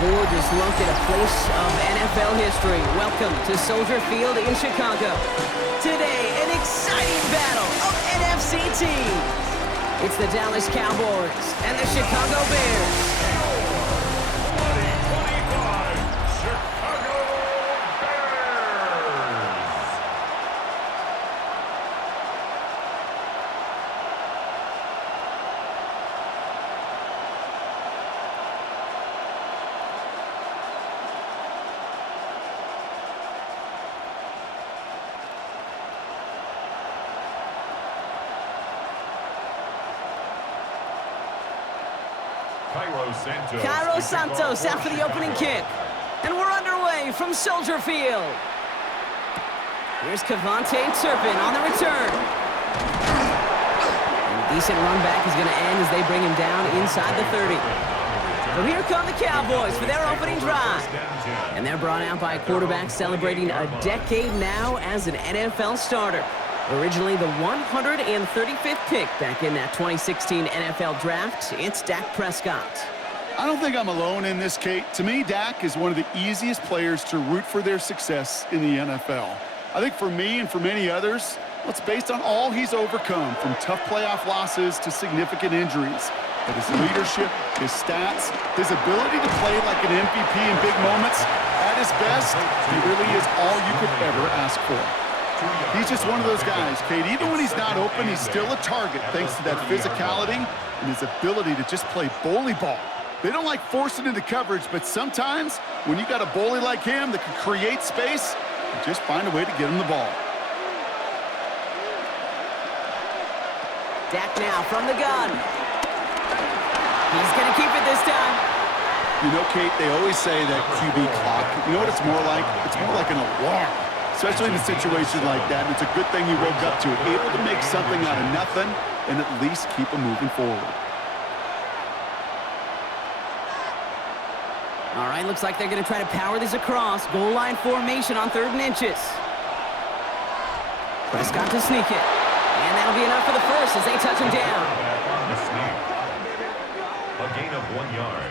gorgeous look at a place of NFL history. Welcome to Soldier Field in Chicago. Today, an exciting battle of NFC teams. It's the Dallas Cowboys and the Chicago Bears. Cairo Santos out for the opening kick. And we're underway from Soldier Field. Here's Cavante Turpin on the return. And a decent run back is going to end as they bring him down inside the 30. So here come the Cowboys for their opening drive. And they're brought out by a quarterback celebrating a decade now as an NFL starter. Originally the 135th pick back in that 2016 NFL Draft, it's Dak Prescott. I don't think I'm alone in this, Kate. To me, Dak is one of the easiest players to root for their success in the NFL. I think for me and for many others, well, it's based on all he's overcome, from tough playoff losses to significant injuries. But his leadership, his stats, his ability to play like an MVP in big moments, at his best, he really is all you could ever ask for. He's just one of those guys, Kate. Even when he's not open, he's still a target thanks to that physicality and his ability to just play bully ball. They don't like forcing into coverage, but sometimes when you got a bully like him that can create space, you just find a way to get him the ball. Dak now from the gun. He's going to keep it this time. You know, Kate, they always say that QB clock. You know what it's more like? It's more like an alarm. Especially in a situation like that, and it's a good thing you woke up to it. Able to make something out of nothing and at least keep them moving forward. All right, looks like they're going to try to power this across. Goal line formation on 3rd and inches. Prescott to sneak it. And that'll be enough for the first as they touch him down. A gain of 1 yard.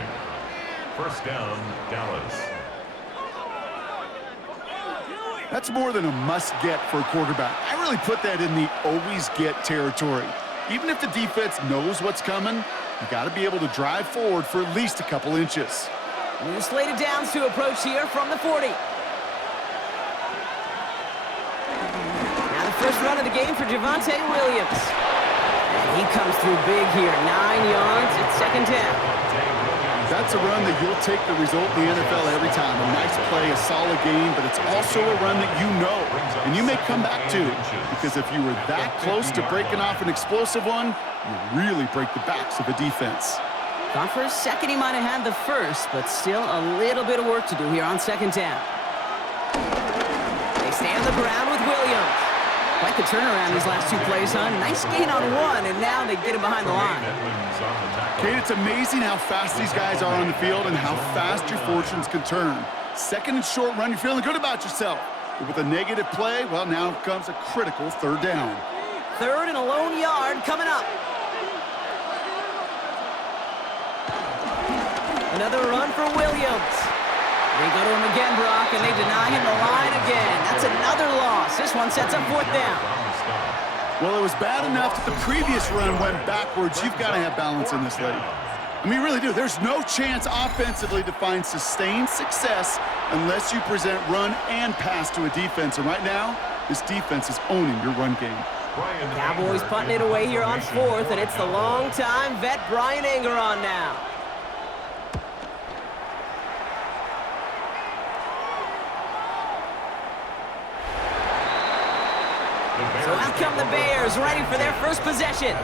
First down, Dallas. That's more than a must-get for a quarterback. I really put that in the always-get territory. Even if the defense knows what's coming, you got to be able to drive forward for at least a couple inches. New slated downs to approach here from the 40. Now the first run of the game for Javonte Williams. And he comes through big here. 9 yards at 2nd down. That's a run that you'll take the result in the NFL every time. A nice play, a solid game, but it's also a run that you know, and you may come back to, because if you were that close to breaking off an explosive one, you really break the backs of a defense. Thought for a second he might have had the first, but still a little bit of work to do here on 2nd down. They stay on the ground with Williams. Quite the turnaround these last 2 plays, huh? Nice gain on 1, and now they get him behind the line. Kate, it's amazing how fast these guys are on the field and how fast your fortunes can turn. 2nd and short run, you're feeling good about yourself. But with a negative play, well, now comes a critical 3rd down. 3rd and a lone yard coming up. Another run for Williams. They go to him again, Brock, and they deny him the line again. That's another loss. This one sets up 4th down. Well, it was bad enough that the previous run went backwards. You've got to have balance in this league. I mean, you really do. There's no chance offensively to find sustained success unless you present run and pass to a defense. And right now, this defense is owning your run game. Cowboys putting it away here on 4th, and it's the long-time vet Brian Anger on now. So out come the Bears, ready for their first possession.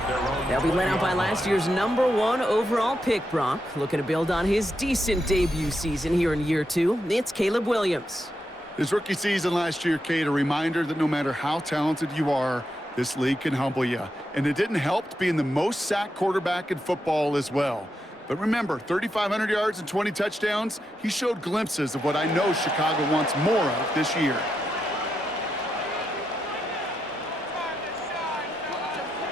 They'll be led out by last year's #1 overall pick, Brock. Looking to build on his decent debut season here in year 2. It's Caleb Williams. His rookie season last year, Kate, a reminder that no matter how talented you are, this league can humble you. And it didn't help being the most sacked quarterback in football as well. But remember, 3,500 yards and 20 touchdowns, he showed glimpses of what I know Chicago wants more of this year.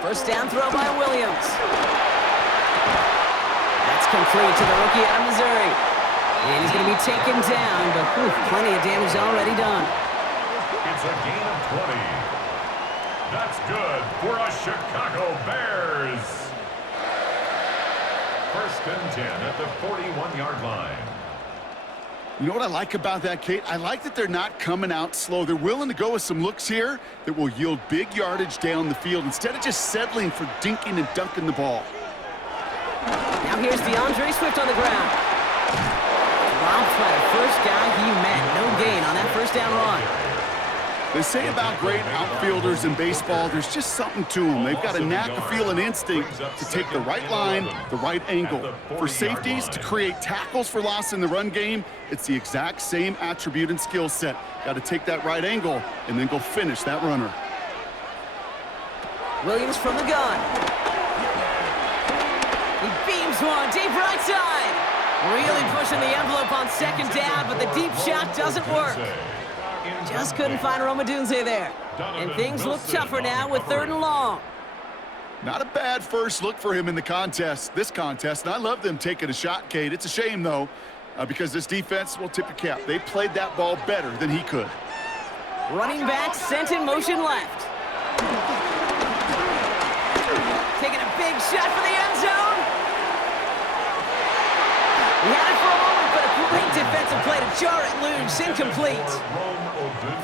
First down throw by Williams. That's complete to the rookie out of Missouri. And he's going to be taken down, but plenty of damage already done. It's a gain of 20. That's good for a Chicago Bears. First and 10 at the 41-yard line. You know what I like about that, Kate? I like that they're not coming out slow. They're willing to go with some looks here that will yield big yardage down the field instead of just settling for dinking and dunking the ball. Now here's DeAndre Swift on the ground. Dropped by the first guy he met. No gain on that first down run. They say about great outfielders in baseball, there's just something to them. They've got a knack, a feel, and instinct to take the right line, the right angle. For safeties, to create tackles for loss in the run game, it's the exact same attribute and skill set. Got to take that right angle and then go finish that runner. Williams from the gun. He beams one deep right side. Really pushing the envelope on second down, but the deep shot doesn't work. Just couldn't find Romadunze there. And things look tougher now with 3rd and long. Not a bad first look for him in the contest, this contest. And I love them taking a shot, Kate. It's a shame, though, because this defense will tip your cap. They played that ball better than he could. Running back sent in motion left. Taking a big shot for the end zone. He had it for a moment, but a great defensive play to jar it loose. Incomplete.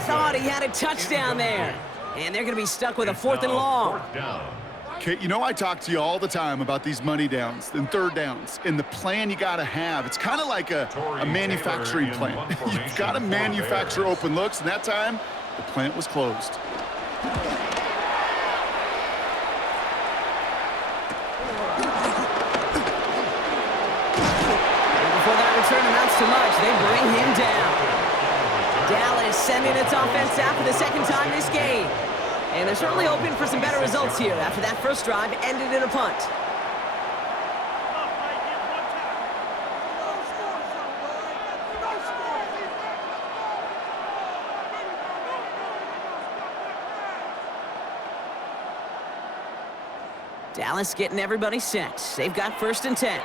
Thought he had a touchdown there. And they're going to be stuck with a 4th and long. Kate, you know I talk to you all the time about these money downs and 3rd downs and the plan you got to have. It's kind of like a manufacturing plant. You've got to manufacture open looks, and that time, the plant was closed. Before that return amounts to much, they bring him down. Dallas sending its offense out for the 2nd time this game. And they're certainly hoping for some better results here after that first drive ended in a punt. Dallas getting everybody set. They've got 1st and 10.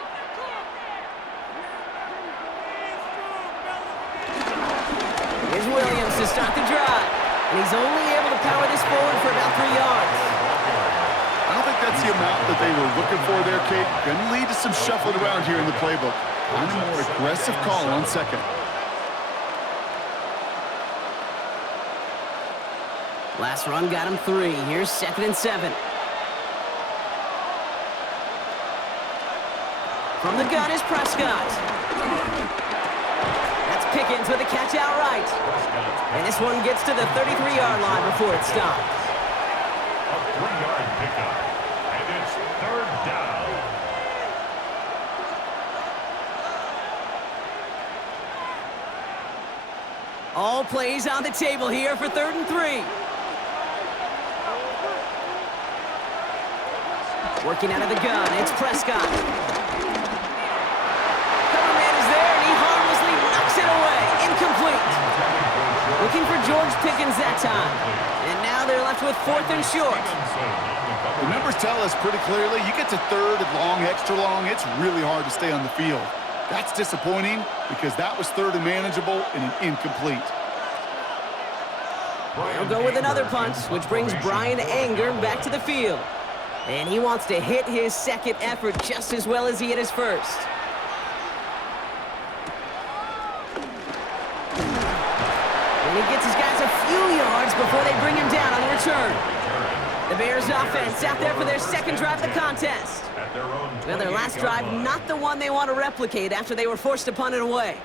Here's Williams to start the drive. And he's only able to power this forward for about 3 yards. I don't think that's the amount that they were looking for there, Kate. Going to lead to some shuffling around here in the playbook. On a more aggressive call on 2nd. Last run got him 3. Here's 2nd and 7. From the gun is Prescott. That's Pickens with a catch outright. And this one gets to the 33-yard line before it stops. A 3-yard pickup. And it's 3rd down. All plays on the table here for 3rd and 3. Working out of the gun, it's Prescott. Coverman is there, and he harmlessly knocks it away. Incomplete. Looking for George Pickens that time. And now they're left with 4th and short. The numbers tell us pretty clearly, you get to 3rd and long, extra long, it's really hard to stay on the field. That's disappointing because that was 3rd and manageable and an incomplete. They'll go with another punt, which brings Brian Anger back to the field. And he wants to hit his 2nd effort just as well as he hit his 1st. And he gets his guys a few yards before they bring him down on the return. The Bears offense out there for their 2nd drive of the contest. Well, their last drive, not the one they want to replicate after they were forced to punt it away.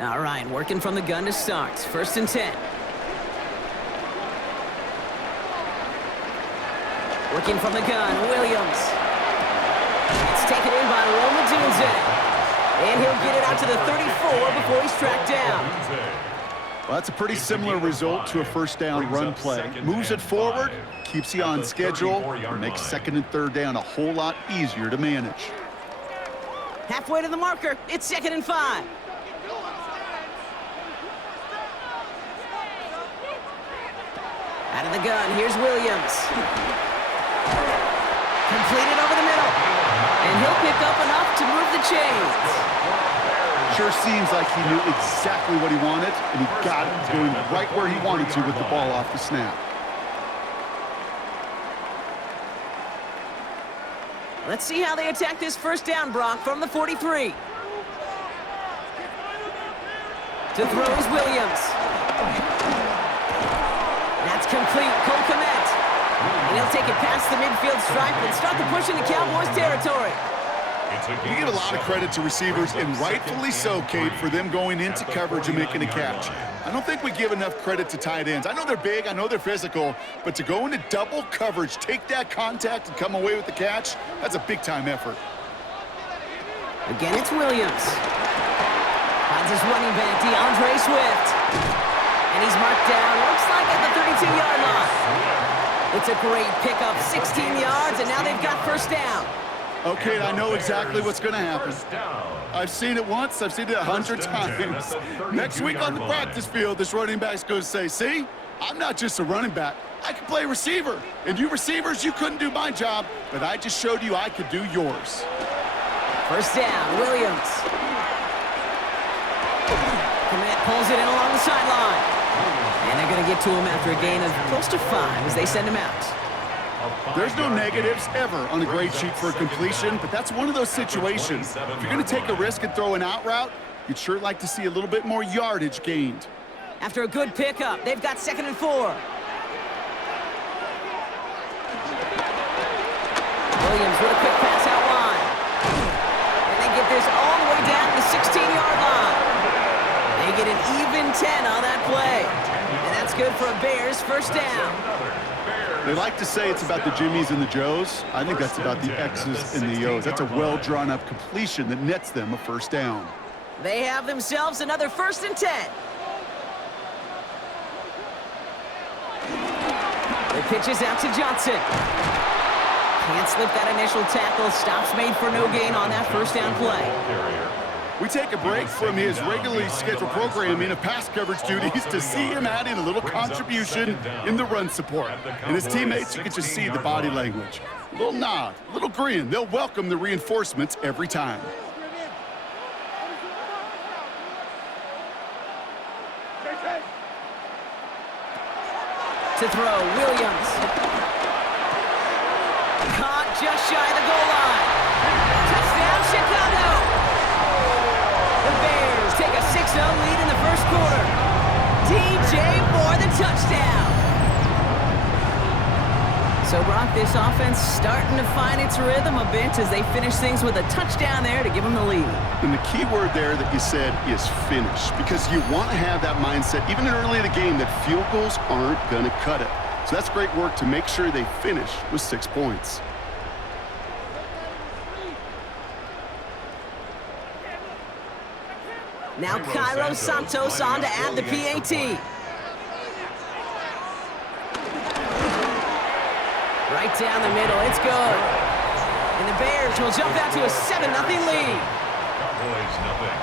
All right, working from the gun to start. 1st and 10. Working from the gun, Williams. It's taken in by Romadunze. And he'll get it out to the 34 before he's tracked down. Well, that's a pretty similar result to a 1st down run play. Moves it forward, keeps you on schedule, and makes 2nd and 3rd down a whole lot easier to manage. Halfway to the marker, it's 2nd and 5. Out of the gun, here's Williams. Completed over the middle. And he'll pick up enough to move the chains. Sure seems like he knew exactly what he wanted, and he got it doing right where he wanted to with the ball off the snap. Let's see how they attack this first down, Brock, from the 43. To throw is Williams. That's complete. Cole Kmet. And he'll take it past the midfield stripe and start the push into Cowboys territory. You give a lot of credit to receivers, and rightfully so, Kate, for them going into coverage and making a catch. I don't think we give enough credit to tight ends. I know they're big, I know they're physical, but to go into double coverage, take that contact, and come away with the catch, that's a big-time effort. Again, it's Williams. Finds his running back, DeAndre Swift. And he's marked down, looks like at the 32-yard line. It's a great pickup, 16 yards, and now they've got first down. Okay, I know exactly what's going to happen. I've seen it once, I've seen it 100 times. Next week on the practice field, this running back's going to say, see, I'm not just a running back, I can play receiver. And you receivers, you couldn't do my job, but I just showed you I could do yours. First down, Williams. Kmet pulls it in along the sideline. And they're going to get to him after a gain of close to 5 as they send him out. There's no negatives ever on a grade sheet for a completion, but that's one of those situations. If you're going to take a risk and throw an out route, you'd sure like to see a little bit more yardage gained. After a good pickup, they've got 2nd and 4. Williams with a quick pass out wide. And they get this all the way down to the 16-yard line. They get an even 10 on that play. And that's good for a Bears first down. They like to say it's about the Jimmies and the Joes. I think that's about the X's and the O's. That's a well-drawn-up completion that nets them a first down. They have themselves another 1st and 10. The pitch is out to Johnson. Can't slip that initial tackle. Stops made for no gain on that first down play. We take a break from his regularly scheduled programming of pass coverage duties to see him add in a little contribution in the run support. And his teammates, you can just see the body language. A little nod, a little grin. They'll welcome the reinforcements every time. To throw, Williams. Caught just shy of the goal line. Touchdown, Chicago! The Bears take a 6-0 lead in the first quarter. DJ Moore, the touchdown. So, Brock, this offense starting to find its rhythm a bit as they finish things with a touchdown there to give them the lead. And the key word there that you said is finish, because you want to have that mindset, even early in the game, that field goals aren't going to cut it. So that's great work to make sure they finish with 6 points. Now Cairo Santos on to add the PAT. Right down the middle, it's good. And the Bears will jump out to a 7-0 lead. Cowboys nothing.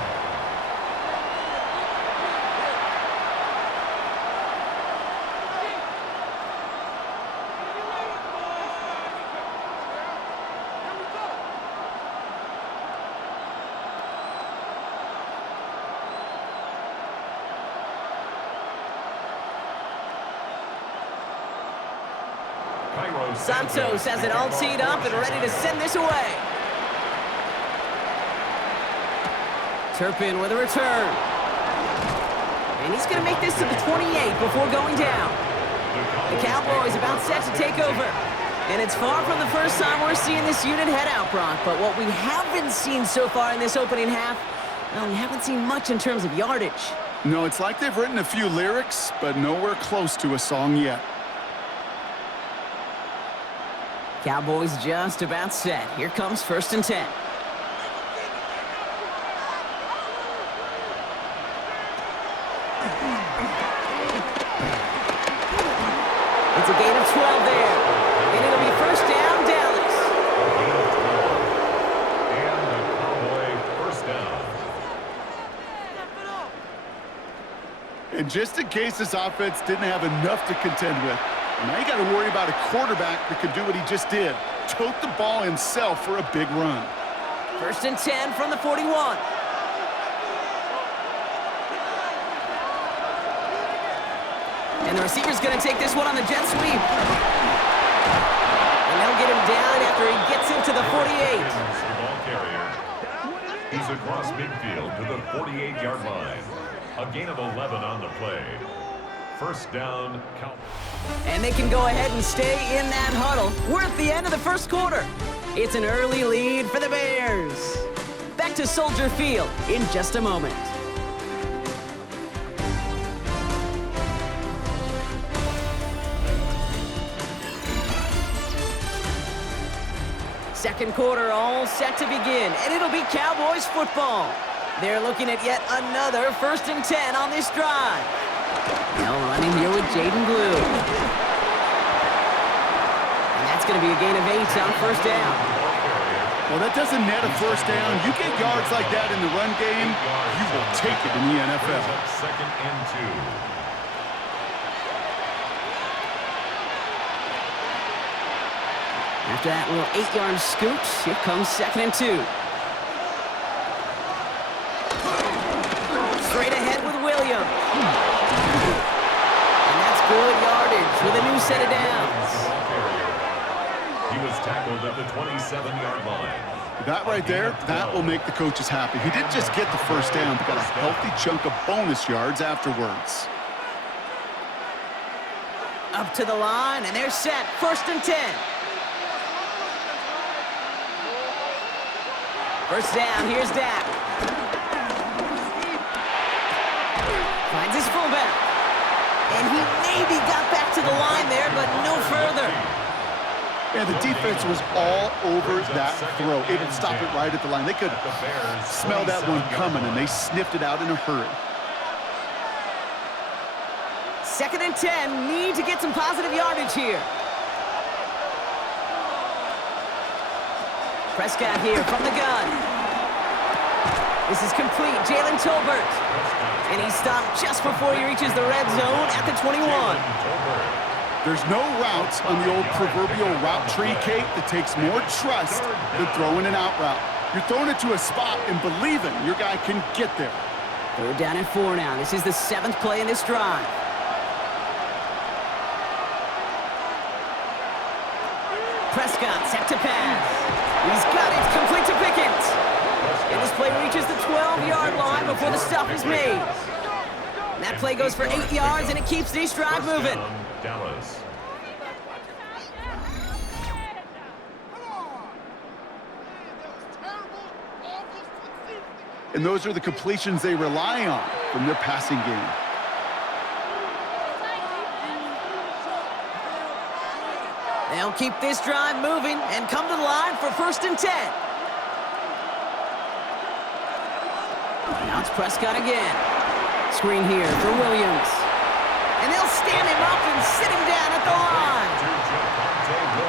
Santos has it all teed up and ready to send this away. Turpin with a return. And he's going to make this to the 28 before going down. The Cowboys about set to take over. And it's far from the first time we're seeing this unit head out, Brock. But what we haven't seen so far in this opening half, well, we haven't seen much in terms of yardage. No, it's like they've written a few lyrics, but nowhere close to a song yet. Cowboys just about set. Here comes 1st and 10. It's a gain of 12 there. And it'll be first down, Dallas. And the Cowboy first down. And just in case this offense didn't have enough to contend with, Now you got to worry about a quarterback that could do what he just did. Tote the ball himself for a big run. 1st and 10 from the 41. And the receiver's going to take this one on the jet sweep. And they'll get him down after he gets into the 48. The ball carrier. He's across midfield to the 48-yard line. A gain of 11 on the play. 1st down, Cowboys. And they can go ahead and stay in that huddle. We're at the end of the 1st quarter. It's an early lead for the Bears. Back to Soldier Field in just a moment. Second quarter all set to begin, and it'll be Cowboys football. They're looking at yet another 1st and 10 on this drive. Now running here with Jaden Blue. And that's going to be a gain of 8 on 1st down. Well, that doesn't net a 1st down. You get yards like that in the run game, you will take it in the NFL. 2nd and 2. After that little 8-yard scoot, here comes 2nd and 2. Straight ahead with Williams. And that's good yardage with a new set of downs. He was tackled at the 27-yard line. That right there, that will make the coaches happy. He didn't just get the 1st down, but got a healthy chunk of bonus yards afterwards. Up to the line, and they're set. 1st and 10. 1st down, here's Dak. Finds his fullback. And he maybe got back to the line there, but no further. Yeah, the defense was all over that throw, able to stop it right at the line. They could smell that one coming, and they sniffed it out in a hurry. 2nd and 10, need to get some positive yardage here. Prescott here from the gun. This is complete. Jalen Tolbert. And he's stopped just before he reaches the red zone at the 21. There's no routes on the old proverbial route tree, Kate, that takes more trust than throwing an out route. You're throwing it to a spot and believing your guy can get there. 3rd down and 4 now. This is the 7th play in this drive. Prescott set to pass. He's got it, complete to Pickens. And this play reaches the 12-yard line before the stop is made. And that play goes for 8 yards, and it keeps this drive moving. Dallas. And those are the completions they rely on from their passing game. They'll keep this drive moving and come to the line for 1st and 10. Now it's Prescott again. Screen here for Williams. And they'll stand him up and sit him down at the line.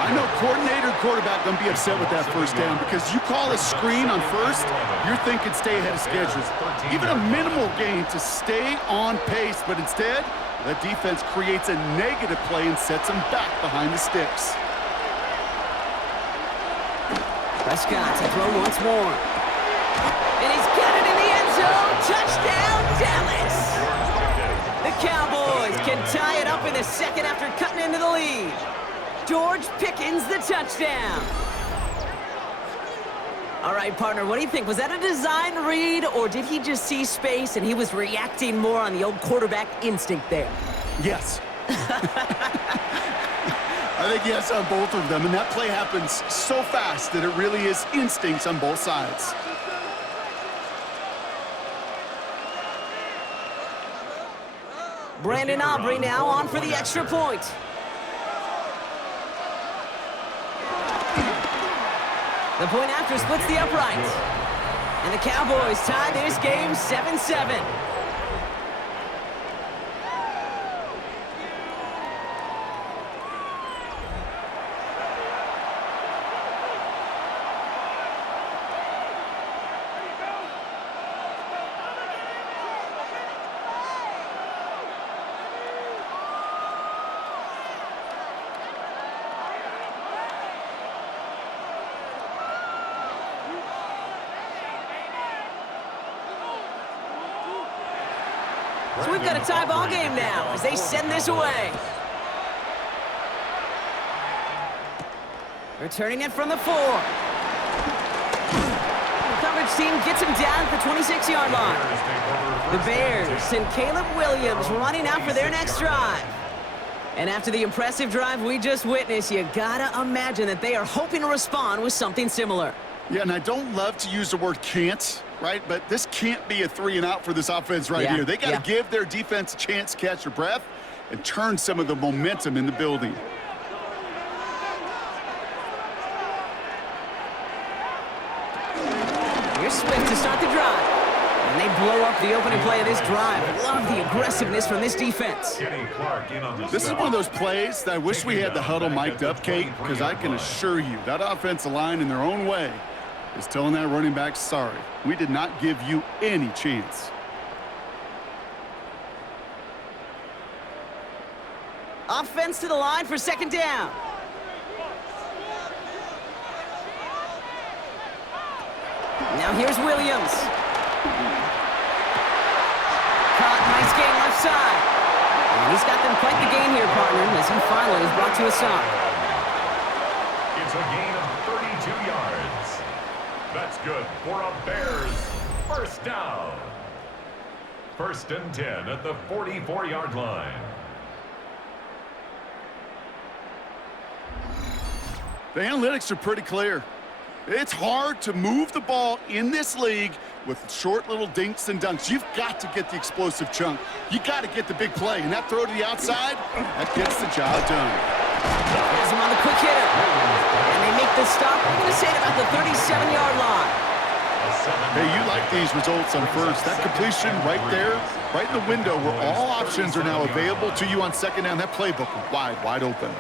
I know coordinator and quarterback going to be upset with that 1st down because you call a screen on 1st, you're thinking stay ahead of schedule. Even a minimal gain to stay on pace, but instead, the defense creates a negative play and sets them back behind the sticks. Prescott to throw once more. And he's got it in the end zone. Touchdown, Dallas! The Cowboys can tie it up in the 2nd after cutting into the lead. George Pickens the touchdown. All right, partner, what do you think? Was that a design read, or did he just see space and he was reacting more on the old quarterback instinct there? Yes. I think yes on both of them, and that play happens so fast that it really is instincts on both sides. Brandon Aubrey now on for the extra point. The point after splits the uprights. And the Cowboys tie this game 7-7. So we've got a tie ball game now as they send this away. Returning it from the 4. The coverage team gets him down at the 26-yard line. The Bears and Caleb Williams running out for their next drive. And after the impressive drive we just witnessed, you gotta imagine that they are hoping to respond with something similar. Yeah, and I don't love to use the word can't, right? But this can't be a 3-and-out for this offense right here. They got to give their defense a chance to catch their breath and turn some of the momentum in the building. Here's Swift to start the drive. And they blow up the opening play of this drive. Love the aggressiveness from this defense. This is one of those plays that I wish we had the huddle mic'd up, Kate, because I can assure you that offensive line in their own way is telling that running back, sorry, we did not give you any chance. Offense to the line for second down. Now here's Williams. Caught, nice gain left side. And he's got them quite the gain here, partner, as he finally is brought to a stop. It's a gain of 32 yards. That's good for a Bears first down. 1st and 10 at the 44-yard line. The analytics are pretty clear. It's hard to move the ball in this league with short little dinks and dunks. You've got to get the explosive chunk. You got to get the big play, and that throw to the outside, that gets the job done. Has him on the quick hitter. And they make the stop. I'm going to say it about the 37-yard line. Hey, you like these results on first. That completion right there, right in the window where all options are now available to you on second down. That playbook wide open.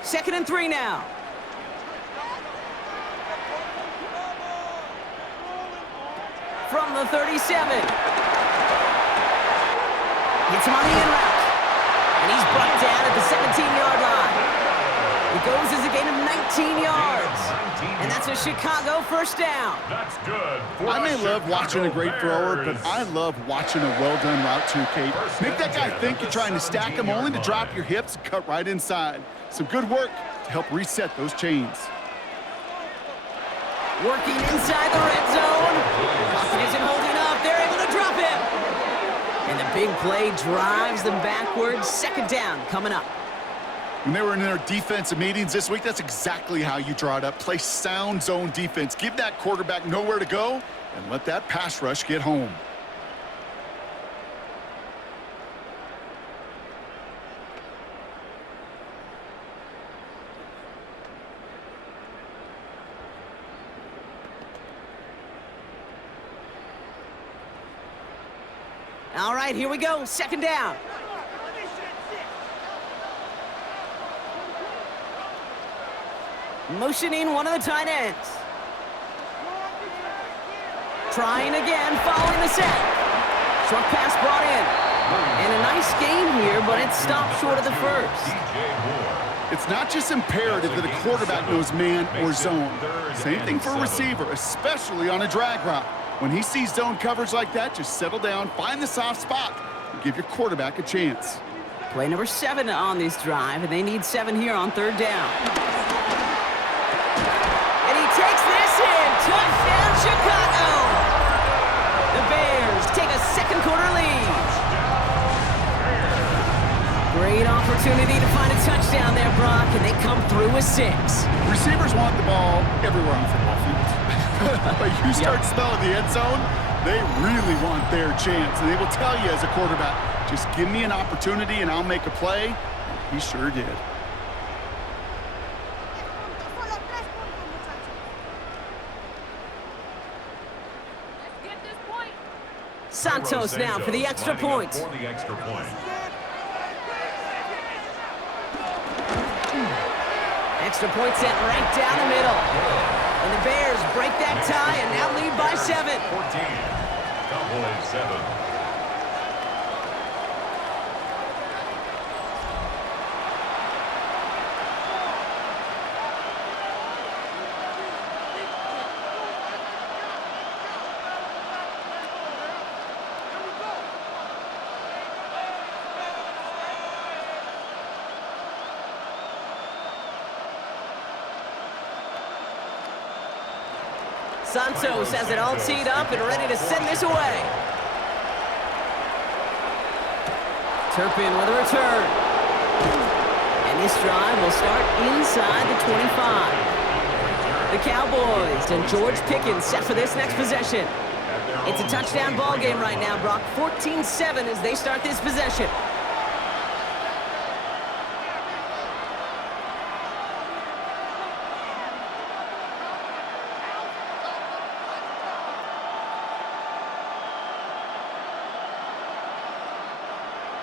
2nd and 3 now. From the 37. Hits him on the in route. And he's brought down at the 17-yard line. It goes as a gain of 19 yards. And that's a Chicago first down. That's good. I may love watching a great thrower, but I love watching a well-done route too, Kate. Make that guy think you're trying to stack him only to drop your hips and cut right inside. Some good work to help reset those chains. Working inside the red zone. Austin isn't holding up. They're able to drop him. And the big play drives them backwards. 2nd down coming up. When they were in their defensive meetings this week, that's exactly how you draw it up. Play sound zone defense. Give that quarterback nowhere to go and let that pass rush get home. All right, here we go. 2nd down. Motioning one of the tight ends. Trying again, following the set. Short pass brought in. And a nice gain here, but it stopped short of the first. It's not just imperative that a quarterback knows man or zone. Same thing for a receiver, especially on a drag route. When he sees zone coverage like that, just settle down, find the soft spot, and give your quarterback a chance. Play number 7 on this drive, and they need 7 here on 3rd down. And he takes this in. Touchdown, Chicago! The Bears take a 2nd quarter lead. Great opportunity to find a touchdown there, Brock, and they come through with 6. Receivers want the ball everywhere on the football field. But you start smelling the end zone, they really want their chance. And they will tell you as a quarterback, just give me an opportunity and I'll make a play. And he sure did. Santos now for the extra point. Extra point sent right down the middle. And the Bears break that tie and now lead by 7. 14. Cowboys 7. Santos has it all teed up and ready to send this away. Turpin with a return. And this drive will start inside the 25. The Cowboys and George Pickens set for this next possession. It's a touchdown ball game right now, Brock. 14-7 as they start this possession.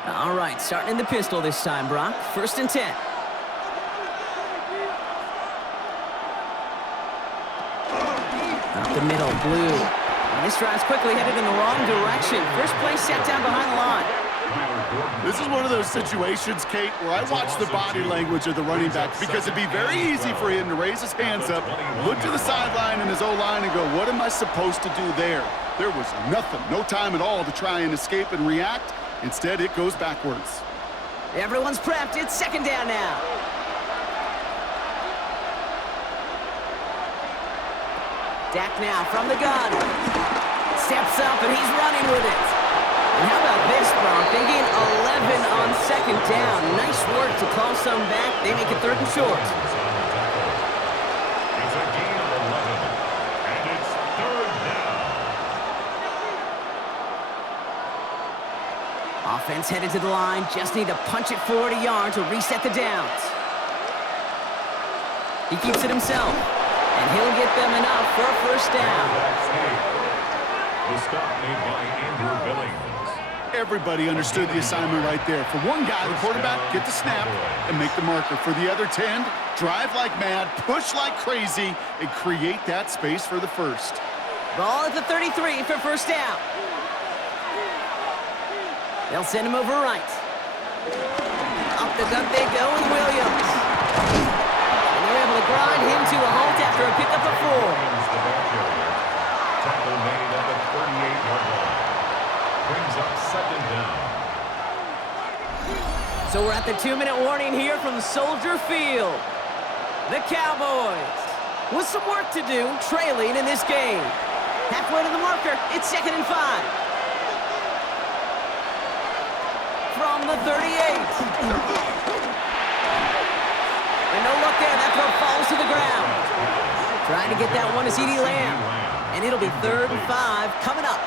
All right, starting in the pistol this time, Brock. 1st and 10. Up the middle, Blue. And this drive's quickly headed in the wrong direction. First play set down behind the line. This is one of those situations, Kate, where I watch the body language of the running back because it'd be very easy for him to raise his hands up, look to the sideline and his O-line and go, what am I supposed to do there? There was nothing, no time at all to try and escape and react. Instead, it goes backwards. Everyone's prepped. It's 2nd down now. Dak now from the gun. Steps up, and he's running with it. And how about this, Brock? They gain 11 on 2nd down. Nice work to call some back. They make it 3rd and short. It's a gain of 11, and it's 3rd down. Offense headed to the line. Just need to punch it forward a yard to reset the downs. He keeps it himself. And he'll get them enough for a 1st down. The stop made by Andrew Billings. Everybody understood the assignment right there. For one guy, the quarterback, get the snap and make the marker. For the other 10, drive like mad, push like crazy, and create that space for the 1st. Ball at the 33 for 1st down. They'll send him over right. Up the gut they go with Williams. They're able to grind him to a halt after a pickup of 4. Tackle made at the 38-yard line. Brings up 2nd down. So we're at the 2-minute warning here from Soldier Field. The Cowboys with some work to do, trailing in this game. Halfway to the marker, it's 2nd and 5. From the 38. And no look there, that throw falls to the ground. Trying to get that one to CeeDee Lamb. And it'll be 3rd and 5 coming up.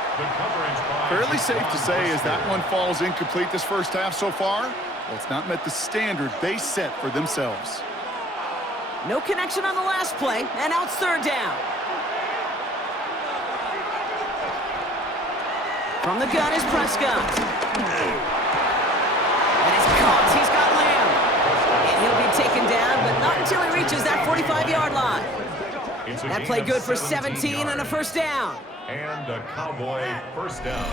Fairly safe to say as that one falls incomplete this 1st half so far, well, it's not met the standard they set for themselves. No connection on the last play, and now it's 3rd down. From the gun is Prescott. And it's caught. He's got Lamb. And he'll be taken down, but not until he reaches that 45-yard line. That play good for 17 and a 1st down. And a Cowboy 1st down.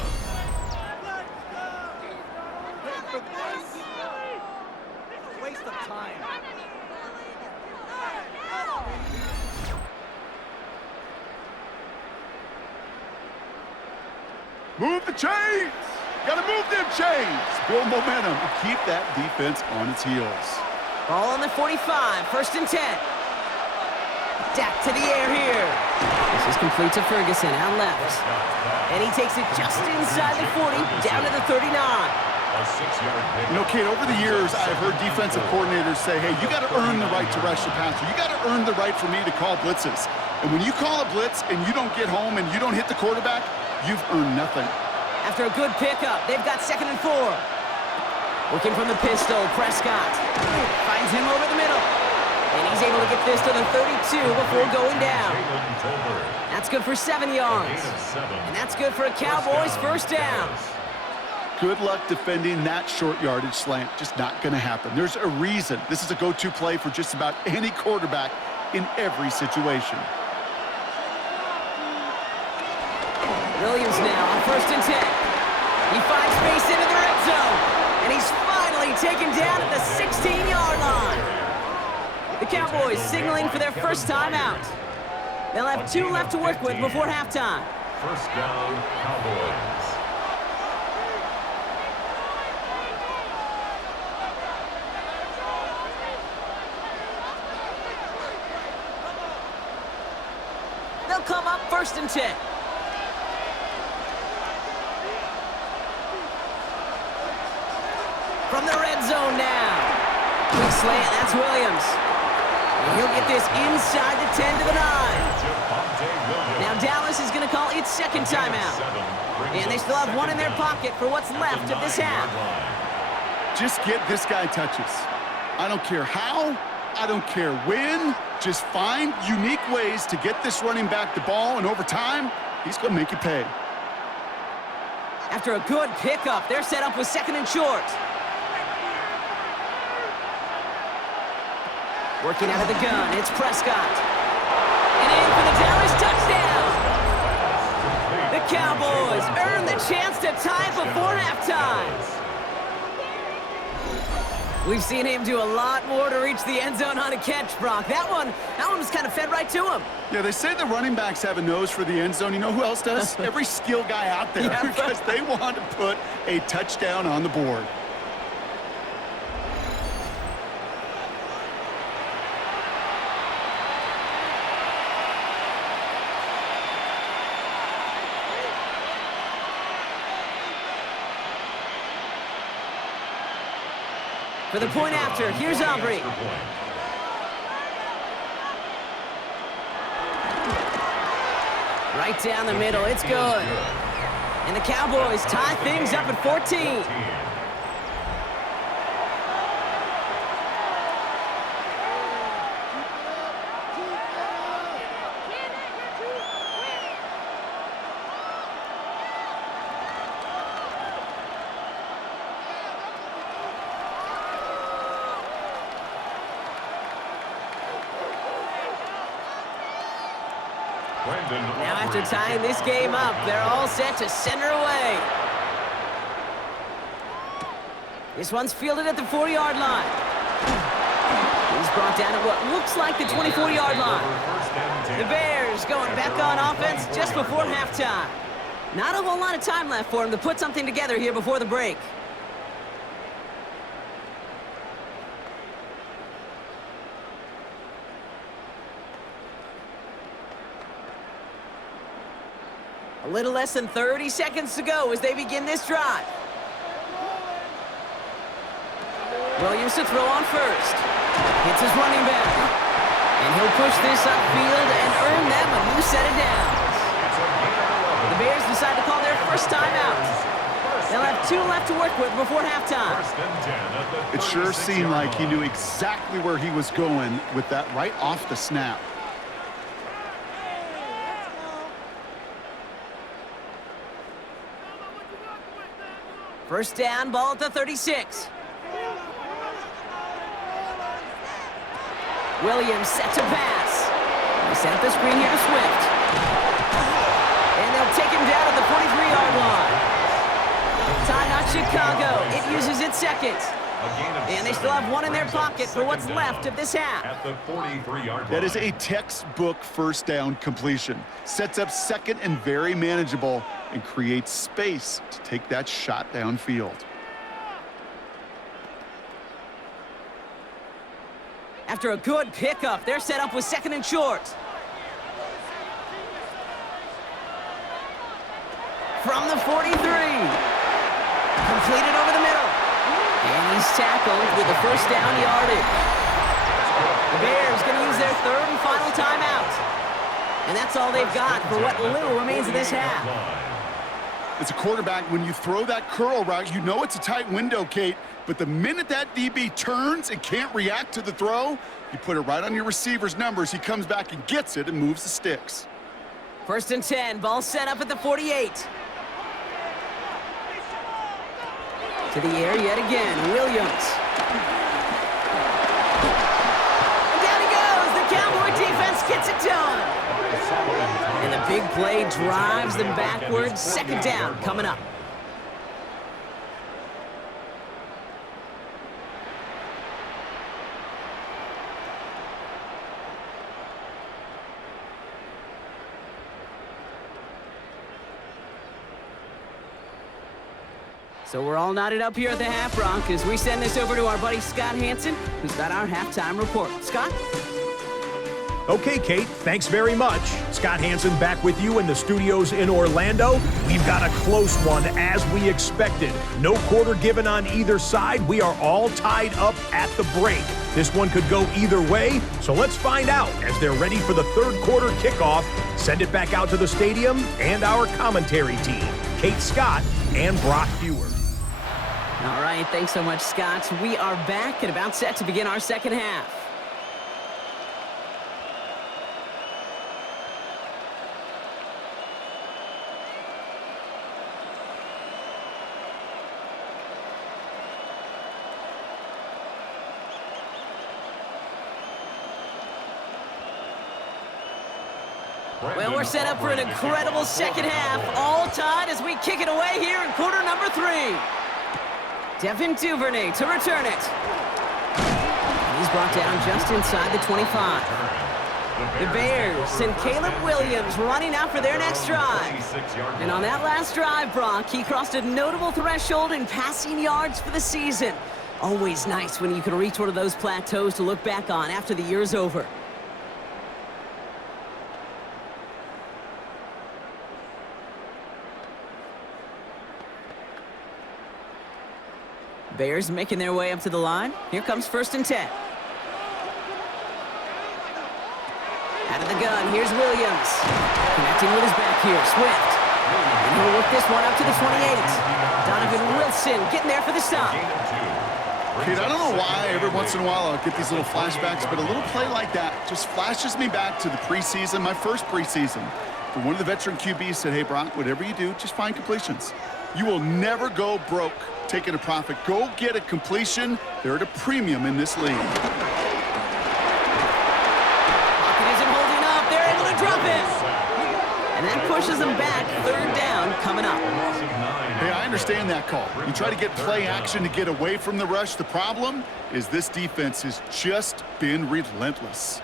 Waste of time. Move the chains! Gotta move them chains! Build momentum and keep that defense on its heels. Ball on the 45, 1st and 10. Dak to the air here. This is complete to Ferguson, out left. And he takes it just inside the 40, down to the 39. A 6-yard pick. You know, Kate, over the years, I've heard defensive coordinators say, hey, you got to earn the right to rush the passer. You got to earn the right for me to call blitzes. And when you call a blitz and you don't get home and you don't hit the quarterback, you've earned nothing. After a good pickup, they've got 2nd and 4. Working from the pistol, Prescott finds him over the middle. And he's able to get this to the 32 before going down. That's good for 7 yards. And that's good for a Cowboys 1st down. Good luck defending that short yardage slant. Just not going to happen. There's a reason this is a go-to play for just about any quarterback in every situation. Williams now on 1st and 10. He finds space into the red zone. And he's finally taken down at the 16-yard line. The Cowboys signaling for their 1st time out. They'll have 2 left to work with before halftime. 1st down, Cowboys. They'll come up 1st first and 10. From the red zone now. Quick slant, that's Williams. And he'll get this inside the 10 to the 9. Now Dallas is going to call its second timeout. And they still have one in their pocket for what's left of this half. Just get this guy touches. I don't care how, I don't care when. Just find unique ways to get this running back the ball, and over time, he's going to make you pay. After a good pickup, they're set up with second and short. Working out of the gun, it's Prescott. And in for the Dallas touchdown. The Cowboys earn the chance to tie before halftime. We've seen him do a lot more to reach the end zone on a catch, Brock. That one was kind of fed right to him. Yeah, they say the running backs have a nose for the end zone. You know who else does? Every skill guy out there, Yeah. because they want to put a touchdown on the board. For the point after, here's Aubrey. Right down the middle, it's good. And the Cowboys tie things up at 14. Now after tying this game up, they're all set to center away. This one's fielded at the 40-yard line. He's brought down at what looks like the 24-yard line. The Bears going back on offense just before halftime. Not a whole lot of time left for him to put something together here before the break. A little less than 30 seconds to go as they begin this drive. Williams to throw on first. Hits his running back. And he'll push this upfield and earn them a new set of downs. The Bears decide to call their first timeout. They'll have 2 left to work with before halftime. It sure seemed like he knew exactly where he was going with that right off the snap. First down, ball at the 36. Williams set to pass. They set up the screen here to Swift. And they'll take him down at the 43-yard line. Timeout Chicago. It uses its second. And they still have one in their pocket for what's left of this half. At the 43-yard line. That is a textbook first down completion. Sets up second and very manageable, and creates space to take that shot downfield. After a good pickup, they're set up with second and short. From the 43. Completed over the middle. And he's tackled with the first down yardage. The Bears going to use their third and final timeout. And that's all they've got for what little remains of this half. As a quarterback, when you throw that curl route, you know it's a tight window, Kate, but the minute that DB turns and can't react to the throw, you put it right on your receiver's numbers, he comes back and gets it and moves the sticks. First and 10, ball set up at the 48. To the air yet again, Williams. And down he goes, the Cowboy defense gets it done. And the big play drives them backwards. Second down coming up. So we're all knotted up here at the half, Brock, as we send this over to our buddy Scott Hansen, who's got our halftime report. Scott? Okay, Kate, thanks very much. Scott Hansen back with you in the studios in Orlando. We've got a close one as we expected. No quarter given on either side. We are all tied up at the break. This one could go either way, so let's find out as they're ready for the third quarter kickoff. Send it back out to the stadium and our commentary team, Kate Scott and Brock Fewer. All right, thanks so much, Scott. We are back and about set to begin our second half. Well, we're set up for an incredible second half. All tied as we kick it away here in quarter number 3. Devin Duvernay to return it. He's brought down just inside the 25. The Bears and Caleb Williams running out for their next drive. And on that last drive, Brock, he crossed a notable threshold in passing yards for the season. Always nice when you can reach one of those plateaus to look back on after the year's over. Bears making their way up to the line. Here comes 1st and 10. Out of the gun, here's Williams. Connecting with his back here, Swift. And he'll work this one up to the 28. Donovan Wilson getting there for the stop. Kate, I don't know why every once in a while I'll get these little flashbacks, but a little play like that just flashes me back to the preseason, my first preseason. When one of the veteran QBs said, hey, Brock, whatever you do, just find completions. You will never go broke taking a profit. Go get a completion. They're at a premium in this league. Pocket isn't holding up. They're able to drop it. And that pushes them back. 3rd down coming up. Hey, I understand that call. You try to get play action to get away from the rush. The problem is this defense has just been relentless.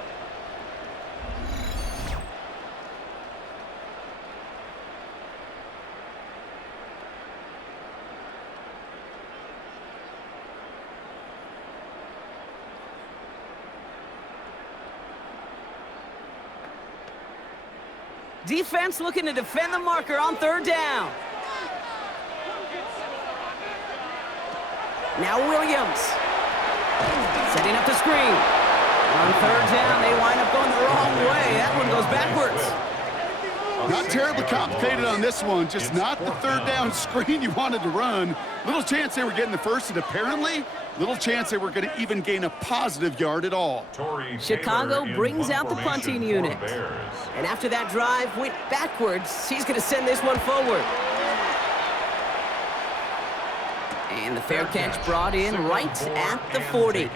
Defense looking to defend the marker on 3rd down. Now Williams. Setting up the screen. On 3rd down, they wind up going the wrong way. That one goes backwards. Not terribly complicated on this one. Just not the 3rd down screen you wanted to run. Little chance they were getting the first, and apparently little chance they were going to even gain a positive yard at all. Chicago brings out the punting unit. And after that drive went backwards, he's going to send this one forward. And the fair catch brought in right at the 40.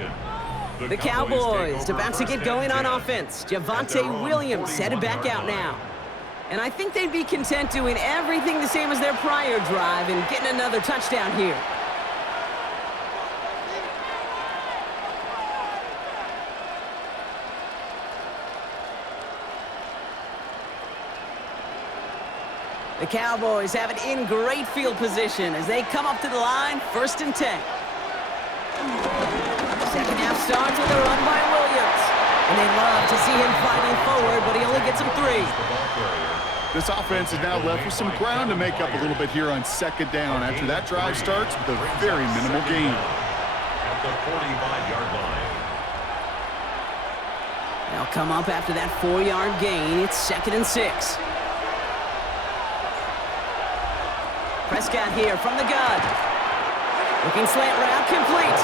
The Cowboys about to get going on offense. Javonte Williams headed back out now. And I think they'd be content doing everything the same as their prior drive and getting another touchdown here. The Cowboys have it in great field position as they come up to the line, 1st and 10. Second half starts with a run by Williams. And they love to see him fighting forward, but he only gets him 3. This offense is now left with some ground to make up a little bit here on 2nd down after that drive starts with a very minimal gain. At the 45-yard line. They'll come up after that 4-yard gain. It's 2nd and 6. Prescott here from the gun. Looking slant route, complete.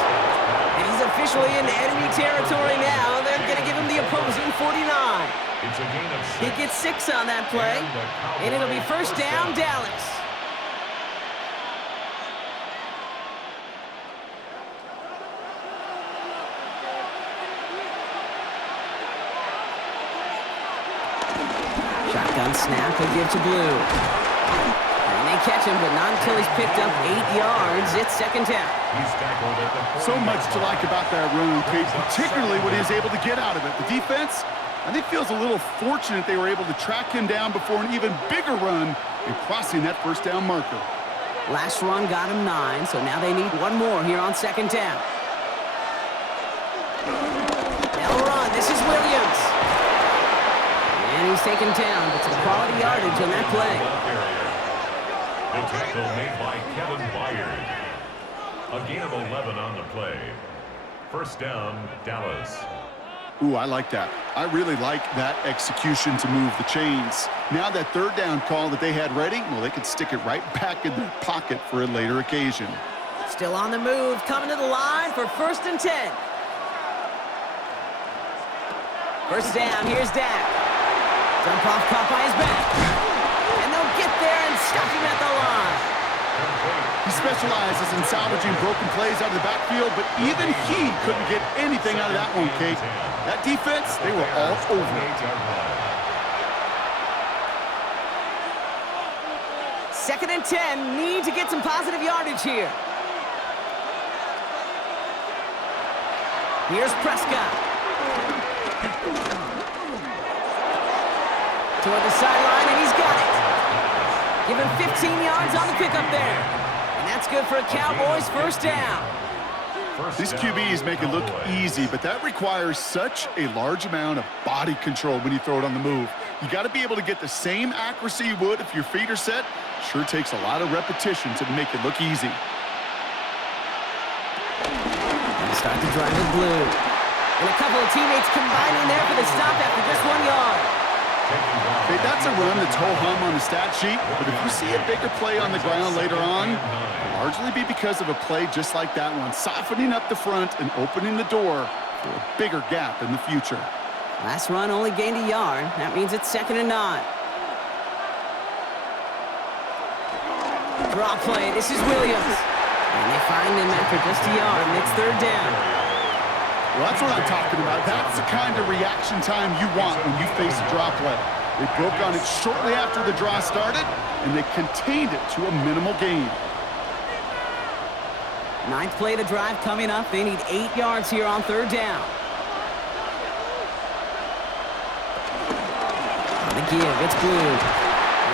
And he's officially in enemy territory now. They're going to give him the opposing 49. It's a gain of 6. He gets 6 on that play. And it'll be 1st down, Dallas. Shotgun snap, they give to Blue. And they catch him, but not until he's picked up 8 yards. It's 2nd down. He's tackled at the 49. So much to like about that run, Kate, particularly what he's able to get out of it. The defense, I think, feels a little fortunate they were able to track him down before an even bigger run and crossing that 1st down marker. Last run got him 9, so now they need one more here on 2nd down. They'll run. This is Williams. And he's taken down, but some quality yardage on that play. The tackle made by Kevin Byard. A gain of 11 on the play. First down, Dallas. Ooh, I like that. I really like that execution to move the chains. Now that third down call that they had ready, well, they could stick it right back in their pocket for a later occasion. Still on the move, coming to the line for 1st and 10. First down, here's Dak. Dump off, caught by his back. And they'll get there and stop him at the line. He specializes in salvaging broken plays out of the backfield, but even he couldn't get anything out of that one, Kate. That defense, they were all over it. 2nd and 10, need to get some positive yardage here. Here's Prescott. Toward the sideline, and he's got it. Give him 15 yards on the pickup there. And that's good for a Cowboys first down. These QBs make it look easy, but that requires such a large amount of body control when you throw it on the move. You got to be able to get the same accuracy you would if your feet are set. Sure takes a lot of repetition to make it look easy. And start the drive with blue. And a couple of teammates combining there for the stop after just 1 yard. Okay, that's a run that's ho-hum on the stat sheet, but if you see a bigger play on the ground later on, it'll largely be because of a play just like that one, softening up the front and opening the door for a bigger gap in the future. Last run only gained a yard. That means it's 2nd and 9. Draw play. This is Williams. And they find him after just a yard, and it's 3rd down. Well, that's what I'm talking about. That's the kind of reaction time you want when you face a draw play. They broke on it shortly after the draw started, and they contained it to a minimal gain. 9th play of the drive coming up. They need 8 yards here on 3rd down. On the give, it's Blue.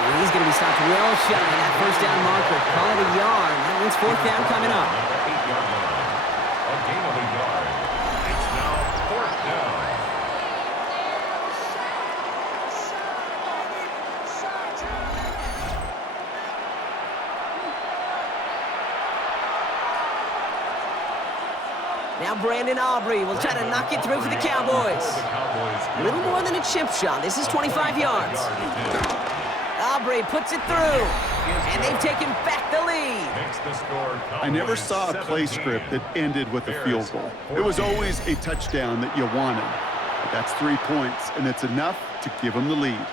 And he's going to be stopped well shy of that first down marker. Call it a yard. That means 4th down coming up. A gain of a yard. It's now 4th down. Now Brandon Aubrey will try to knock it through for the Cowboys. A little more than a chip shot. This is 25 yards. Aubrey puts it through, and they've taken back the lead. I never saw a play script that ended with a field goal. It was always a touchdown that you wanted. But that's 3 points, and it's enough to give them the lead.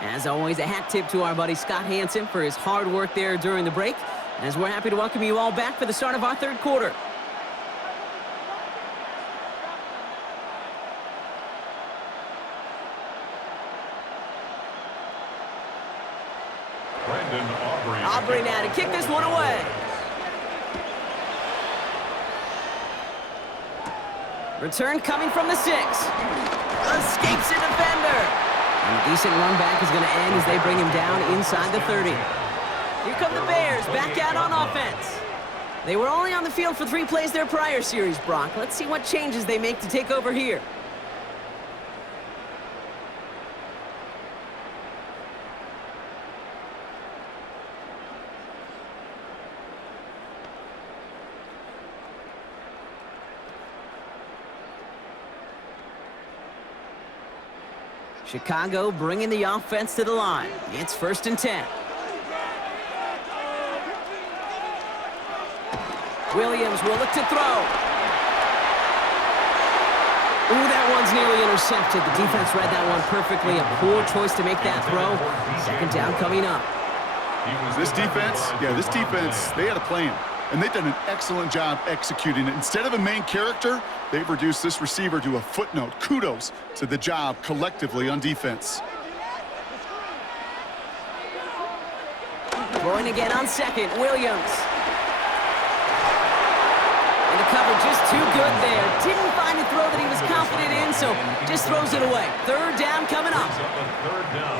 As always, a hat tip to our buddy Scott Hansen for his hard work there during the break, as we're happy to welcome you all back for the start of our 3rd quarter. Aubrey now to kick this one away. Return coming from the 6. Escapes a defender. And a decent run back is going to end as they bring him down inside the 30. Here come the Bears back out on offense. They were only on the field for 3 plays their prior series, Brock. Let's see what changes they make to take over here. Chicago bringing the offense to the line. It's 1st and 10. Williams will look to throw. Ooh, that one's nearly intercepted. The defense read that one perfectly. A poor choice to make that throw. 2nd down coming up. This defense, they had a plan. And they've done an excellent job executing it. Instead of a main character, they've reduced this receiver to a footnote. Kudos to the job collectively on defense. Throwing again on 2nd, Williams. And the cover just too good there. Didn't find a throw that he was confident in, so just throws it away. 3rd down coming up.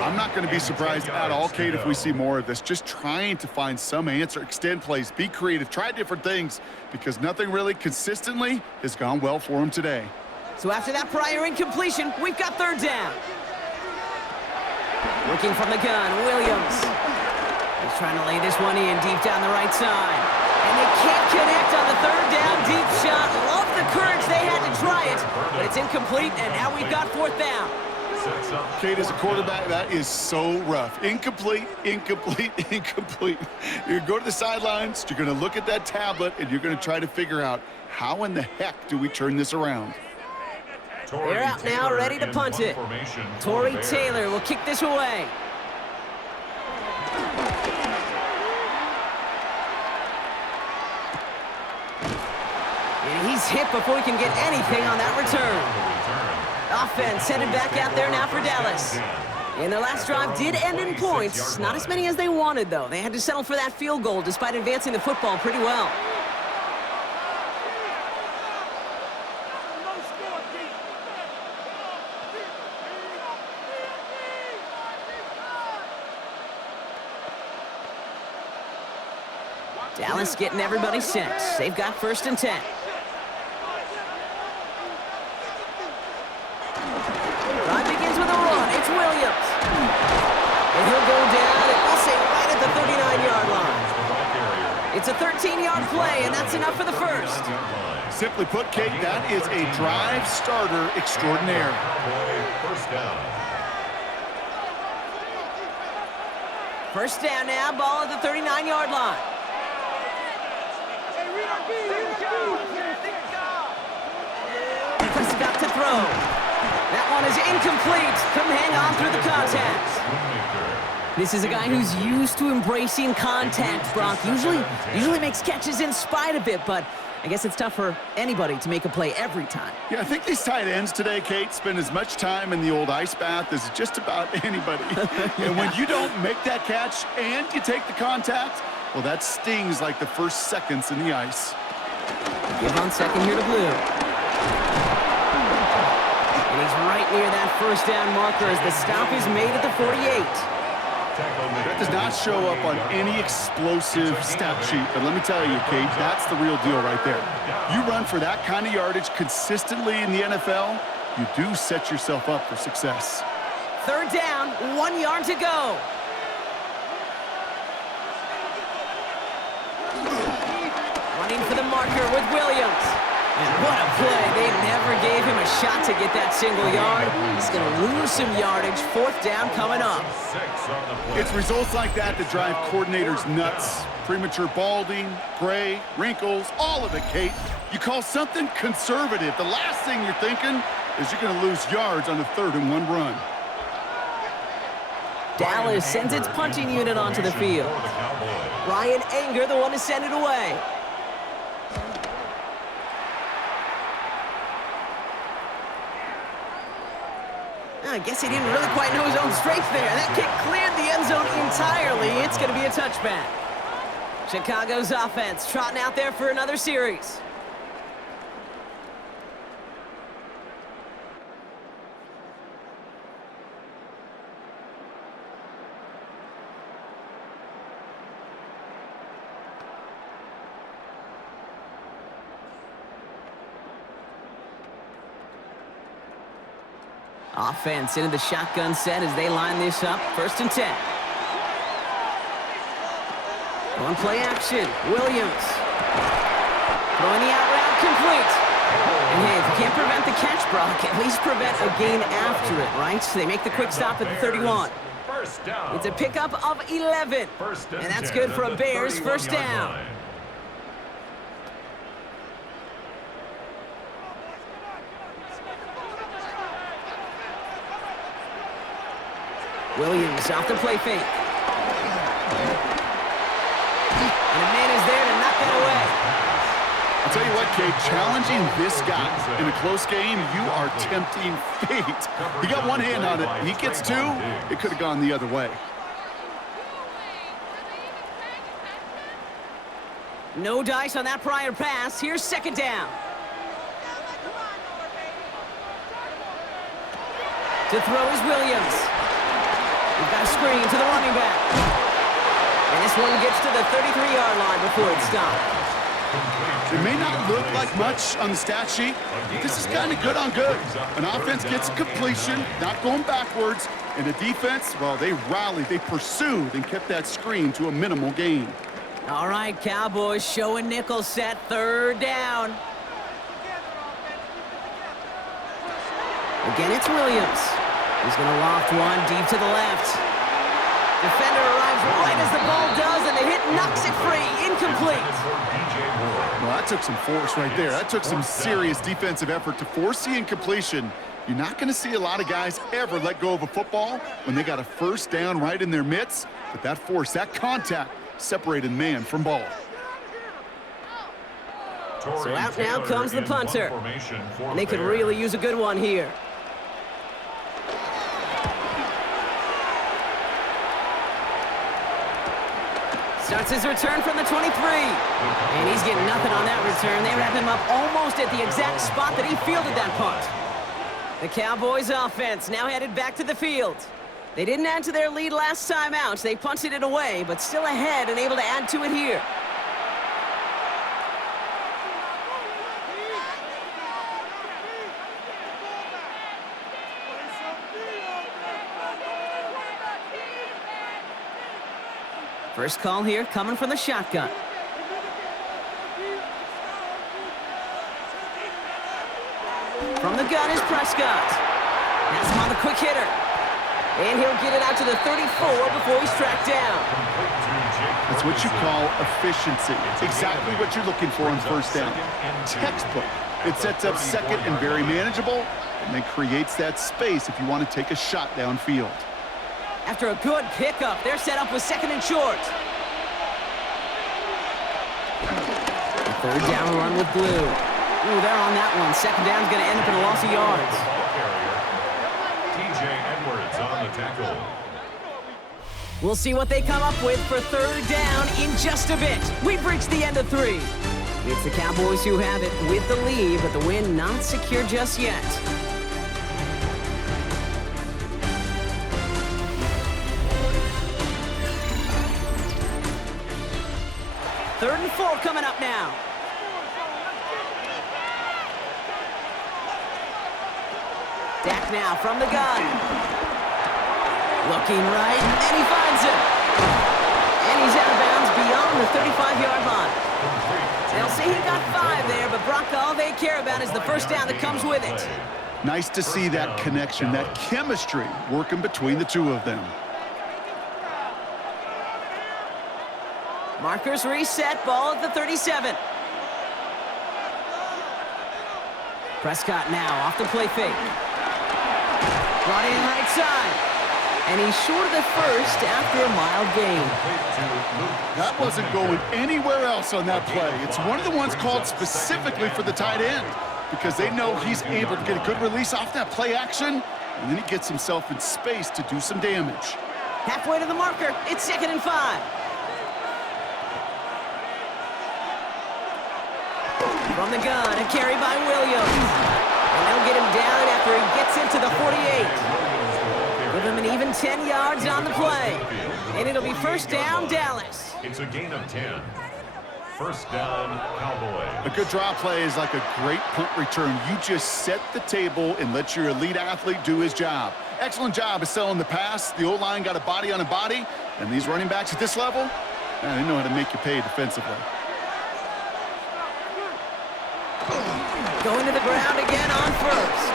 I'm not going to be surprised at all, Kate, if we see more of this. Just trying to find some answer, extend plays, be creative, try different things, because nothing really consistently has gone well for him today. So after that prior incompletion, we've got 3rd down. Looking from the gun, Williams. He's trying to lay this one in deep down the right side. And they can't connect on the third down deep shot. Love the courage they had to try it, but it's incomplete, and now we've got fourth down. Kate, as a quarterback, that is so rough. Incomplete, incomplete, incomplete. You're going to go to the sidelines, you're going to look at that tablet, and you're going to try to figure out how in the heck do we turn this around. They're out now, ready to punt it. Torrey Taylor will kick this away. And he's hit before he can get anything on that return. Offense headed back out there now for Dallas. And their last drive did end in points. Not as many as they wanted, though. They had to settle for that field goal despite advancing the football pretty well. Dallas getting everybody set. They've got 1st and 10. Drive begins with a run. It's Williams. And he'll go down, and we'll say right at the 39-yard line. It's a 13-yard play, and that's enough for the first. Simply put, Kate, that is a drive starter extraordinaire. First down now, ball at the 39-yard line. Prescott to throw. That one is incomplete. Couldn't hang on through the contact. This is a guy who's used to embracing contact, Brock. Usually makes catches in spite of it, but I guess it's tough for anybody to make a play every time. Yeah, I think these tight ends today, Kate, spend as much time in the old ice bath as just about anybody. And when you don't make that catch and you take the contact, well, that stings like the first seconds in the ice. Give on second here to Blue. And he's right near that first down marker as the stop is made at the 48. That does not show up on any explosive stat sheet, but let me tell you, Kate, that's the real deal right there. You run for that kind of yardage consistently in the NFL, you do set yourself up for success. Third down, 1 yard to go. Running for the marker with Williams. And what a play. They never gave him a shot to get that single yard. He's going to lose some yardage. Fourth down coming up. It's results like that that drive coordinators nuts. Premature balding, gray, wrinkles, all of it, Kate. You call something conservative. The last thing you're thinking is you're going to lose yards on a 3rd and 1 run. Dallas sends its punting unit onto the field. Ryan Anger, the one to send it away. I guess he didn't really quite know his own strength there. That kick cleared the end zone entirely. It's going to be a touchback. Chicago's offense trotting out there for another series. Offense into the shotgun set as they line this up. 1st and 10. One play action. Williams. Throwing the out route complete. And hey, if you can't prevent the catch, Brock, at least prevent a gain after it, right? So they make the quick stop at the 31. It's a pickup of 11. And that's good for a Bears first down. Williams off the play fake. And a man is there to knock that away. I'll tell you what, Kate, challenging this guy in a close game, you are tempting fate. He got one hand on it. He gets 2, it could have gone the other way. No dice on that prior pass. Here's 2nd down. To throw is Williams. We've got a screen to the running back. And this one gets to the 33-yard line before it's stopped. It may not look like much on the stat sheet, but this is kind of good on good. An offense gets completion, not going backwards, and the defense, well, they rallied, they pursued, and kept that screen to a minimal gain. All right, Cowboys showing nickel set, third down. Again, it's Williams. He's going to loft one deep to the left. Defender arrives right as the ball does, and the hit knocks it free. Incomplete. Well, that took some force right there. That took some serious defensive effort to force the incompletion. You're not going to see a lot of guys ever let go of a football when they got a first down right in their midst. But that force, that contact, separated man from ball. So out now comes the punter. And they could really use a good one here. Starts his return from the 23. And he's getting nothing on that return. They wrap him up almost at the exact spot that he fielded that punt. The Cowboys offense now headed back to the field. They didn't add to their lead last time out. They punted it away, but still ahead and able to add to it here. First call here coming from the shotgun. From the gun is Prescott. Has him on the quick hitter. And he'll get it out to the 34 before he's tracked down. That's what you call efficiency. Exactly what you're looking for on first down. Textbook. It sets up second and very manageable, and then creates that space if you want to take a shot downfield. After a good pickup, they're set up with second and short. The third down run with Blue. Ooh, they're on that one. Second down's going to end up in a loss of yards. TJ Edwards on the tackle. We'll see what they come up with for third down in just a bit. We've reached the end of 3. It's the Cowboys who have it with the lead, but the win not secure just yet. Third and 4 coming up now. Dak now from the gun. Looking right, and he finds him. And he's out of bounds beyond the 35-yard line. They'll say he got 5 there, but Brock, all they care about is the first down that comes with it. Nice to see that connection, that chemistry working between the two of them. Markers reset, ball at the 37. Prescott now off the play fake. Brought in right side. And he's short of the first after a mild gain. That wasn't going anywhere else on that play. It's one of the ones called specifically for the tight end because they know he's able to get a good release off that play action, and then he gets himself in space to do some damage. Halfway to the marker, it's second and 5. From the gun, a carry by Williams. And they'll get him down after he gets into the 48. Give him an even 10 yards on the play. And it'll be first down, Dallas. It's a gain of 10. First down, Cowboys. A good draw play is like a great punt return. You just set the table and let your elite athlete do his job. Excellent job of selling the pass. The O-line got a body on a body. And these running backs at this level, they know how to make you pay defensively. Going to the ground again on first.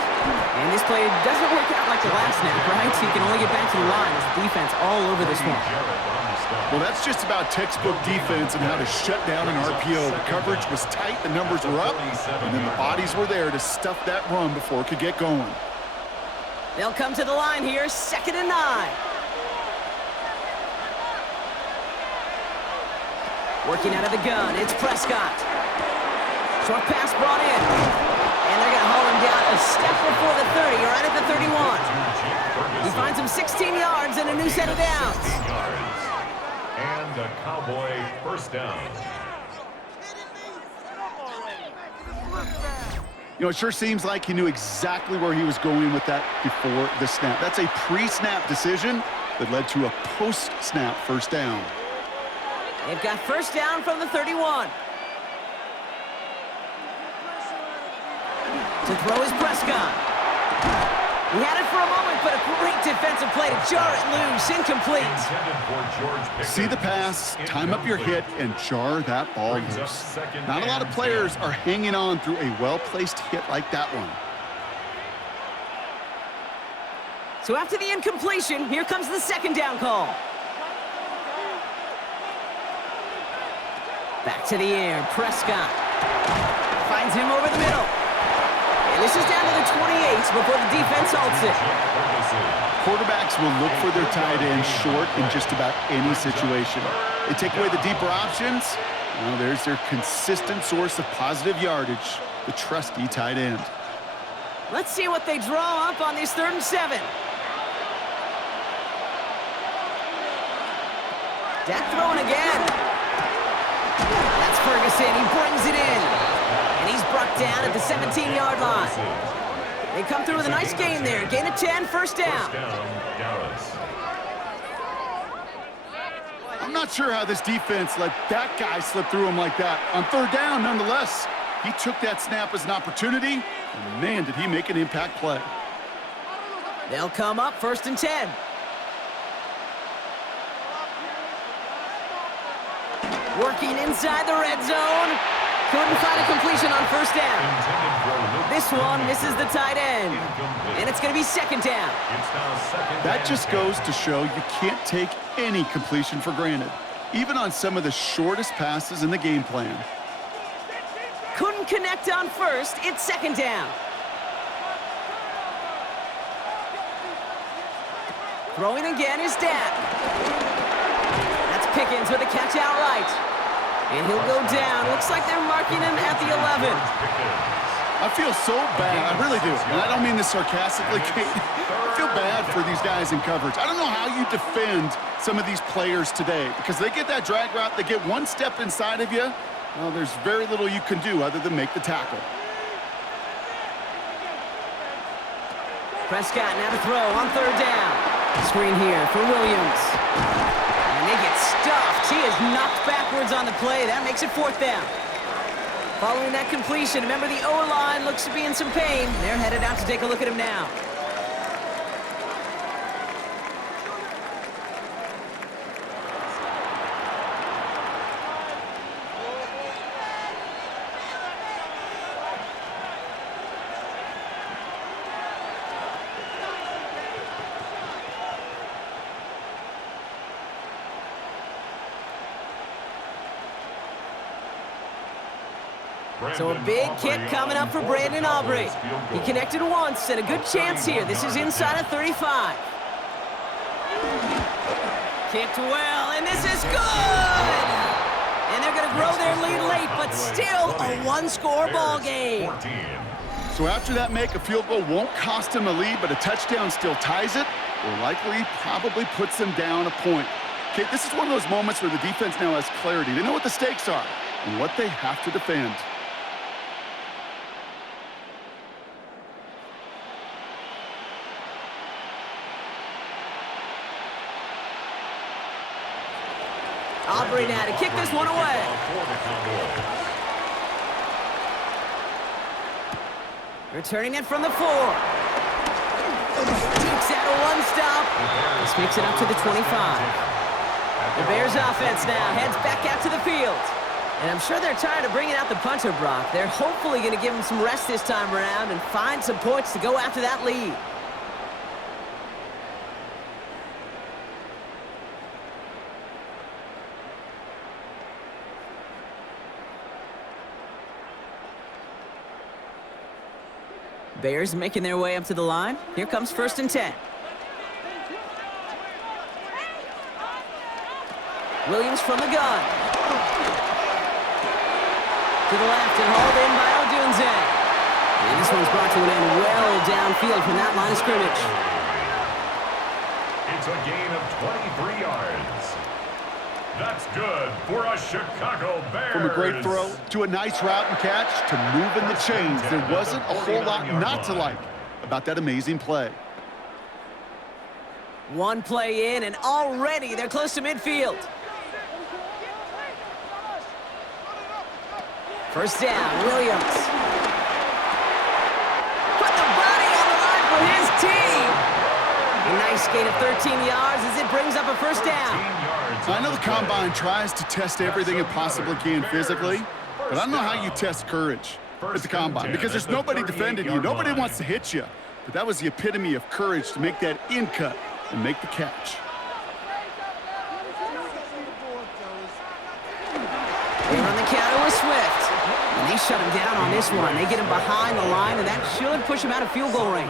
And this play doesn't work out like the last snap, right? So you can only get back to the line as the defense all over this one. Well, that's just about textbook defense and how to shut down an RPO. The coverage was tight, the numbers were up, and then the bodies were there to stuff that run before it could get going. They'll come to the line here, second and 9. Working out of the gun, it's Prescott. Short pass brought in. And they're going to haul him down a step before the 30, right at the 31. He finds him 16 yards and a new set of downs. And a Cowboy first down. You know, it sure seems like he knew exactly where he was going with that before the snap. That's a pre-snap decision that led to a post-snap first down. They've got first down from the 31. To throw is Prescott. He had it for a moment, but a great defensive play to jar it loose. Incomplete. See the pass, time up your hit, and jar that ball loose. Not a lot of players are hanging on through a well-placed hit like that one. So after the incompletion, here comes the second down call. Back to the air, Prescott. Finds him over the middle. And this is down to the 28 before the defense halts it. Quarterbacks will look for their tight end short in just about any situation. They take away the deeper options. Well, there's their consistent source of positive yardage, the trusty tight end. Let's see what they draw up on this 3rd and 7. Dak throwing again. That's Ferguson. He brings it in. And he's brought down at the 17-yard line. They come through with a nice gain there. Gain of 10, first down. I'm not sure how this defense let that guy slip through him like that. On 3rd down, nonetheless, he took that snap as an opportunity, and man, did he make an impact play. They'll come up 1st and 10. Working inside the red zone. Couldn't find a completion on 1st down. This one misses the tight end. And it's going to be 2nd down. That just goes to show you can't take any completion for granted, even on some of the shortest passes in the game plan. Couldn't connect on 1st. It's 2nd down. Throwing again is Dak. That's Pickens with a catch outright. And he'll go down. Looks like they're marking him at the 11. I feel so bad. I really do. And I don't mean this sarcastically, Kate. I feel bad for these guys in coverage. I don't know how you defend some of these players today because they get that drag route, they get one step inside of you. Well, there's very little you can do other than make the tackle. Prescott now to throw on 3rd down. Screen here for Williams. And they get stuffed. He is knocked backwards on the play. That makes it 4th down. Following that completion, remember the O-line looks to be in some pain. They're headed out to take a look at him now. So a big kick coming up for Brandon Aubrey. He connected once and a good chance here. This is inside of 35. Kicked well, and this is good! And they're going to grow their lead late, but still a one-score ball game. So after that make, a field goal won't cost him a lead, but a touchdown still ties it, or likely probably puts them down a point. Kate, this is one of those moments where the defense now has clarity. They know what the stakes are and what they have to defend. Aubrey now to kick this one away. Returning it from the 4. Takes out a one-stop. This makes it up to the 25. The Bears offense now heads back out to the field. And I'm sure they're tired of bringing out the punter, Brock. They're hopefully going to give him some rest this time around and find some points to go after that lead. Bears making their way up to the line. Here comes 1st and 10. Williams from the gun. To the left and hauled in by Odunze. And this one's brought to an end well downfield from that line of scrimmage. It's a gain of 23 yards. That's good for a Chicago Bears. From a great throw to a nice route and catch to moving the chains, there wasn't a whole lot not to like about that amazing play. One play in, and already they're close to midfield. 1st down, Williams. Nice gain of 13 yards as it brings up a first down. I know the Combine tries to test everything it possibly can physically, but I don't know how you test courage at the Combine because there's nobody defending you. Nobody wants to hit you. But that was the epitome of courage to make that in cut and make the catch. They run the counter with Swift. And they shut him down on this one. They get him behind the line, and that should push him out of field goal range.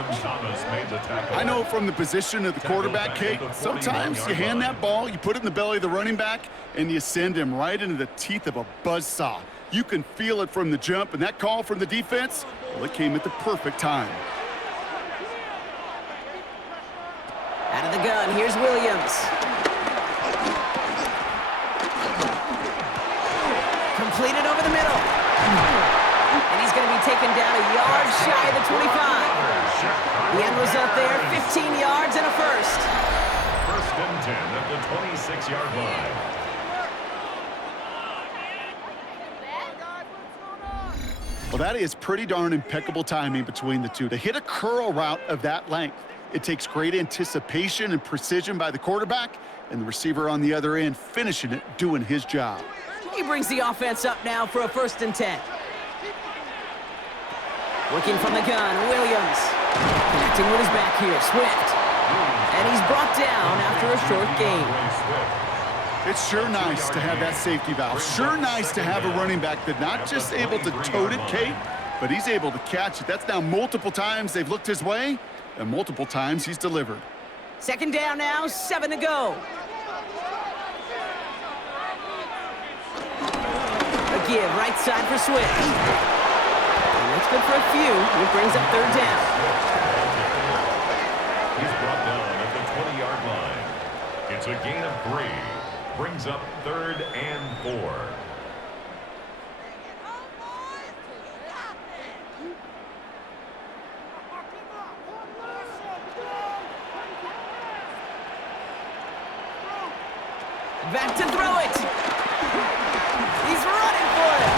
I know from the position of the quarterback, Kate, sometimes you hand that ball, you put it in the belly of the running back, and you send him right into the teeth of a buzzsaw. You can feel it from the jump, and that call from the defense, well, it came at the perfect time. Out of the gun, here's Williams. Completed over the middle. And he's going to be taken down a yard shy of the 25. The end result there, 15 yards and a first. First and 10 at the 26-yard line. Well, that is pretty darn impeccable timing between the two. To hit a curl route of that length, it takes great anticipation and precision by the quarterback, and the receiver on the other end finishing it, doing his job. He brings the offense up now for a first and 10. Working from the gun, Williams. Connecting with his back here, Swift. And he's brought down after a short gain. It's sure nice to have that safety valve. Sure nice to have a running back that's not just able to tote it, Kate, but he's able to catch it. That's now multiple times they've looked his way, and multiple times he's delivered. Second down now, 7 to go. A give, right side for Swift. And that's good for a few. It brings up third down. He's brought down at the 20-yard line. It's a gain of 3. Brings up third and 4. Back to throw it. He's running for it.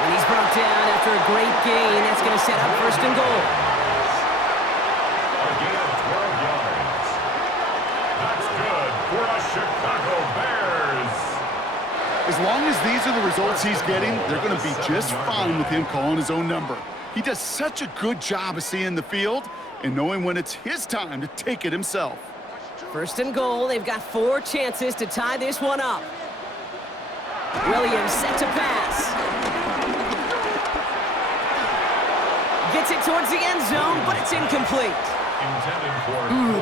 And he's brought down after a great gain. That's going to set up first and goal. A gain of 12 yards. That's good for the Chicago Bears. As long as these are the results he's getting, they're going to be just fine with him calling his own number. He does such a good job of seeing the field and knowing when it's his time to take it himself. First and goal. They've got 4 chances to tie this one up. Williams set to pass. Gets it towards the end zone, but it's incomplete.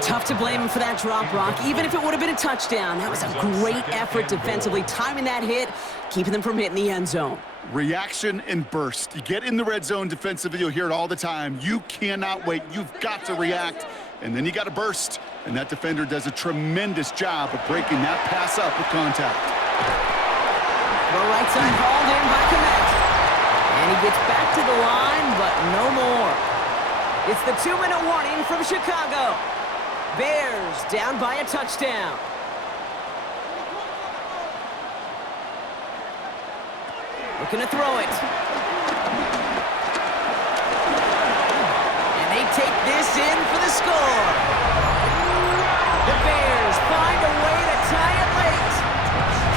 Tough to blame him for that drop, Brock, even if it would have been a touchdown. That was a great effort defensively, timing that hit, keeping them from hitting the end zone. Reaction and burst. You get in the red zone defensively, you'll hear it all the time. You cannot wait. You've got to react, and then you got to burst. And that defender does a tremendous job of breaking that pass up with contact. The right side hauled in by Komet. And he gets back to the line, but no more. It's the 2-minute warning from Chicago. Bears down by a touchdown. Looking to throw it. And they take this in for the score. The Bears find a way to tie it late.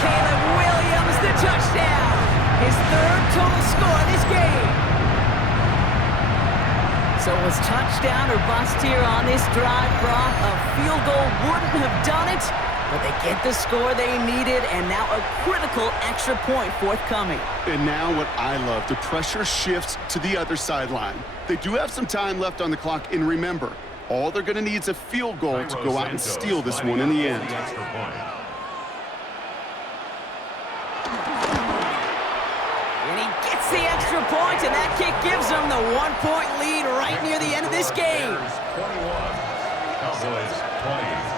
Caleb Williams, the touchdown. His 3rd total score this game. So it was touchdown or bust here on this drive, Brock. A field goal wouldn't have done it, but they get the score they needed, and now a critical extra point forthcoming. And now what I love, the pressure shifts to the other sideline. They do have some time left on the clock, and remember, all they're going to need is a field goal to go out and steal this one in the end. And he gets the extra point, and that kick gives them the 1-point lead right near the end of this game. 21, Cowboys 20.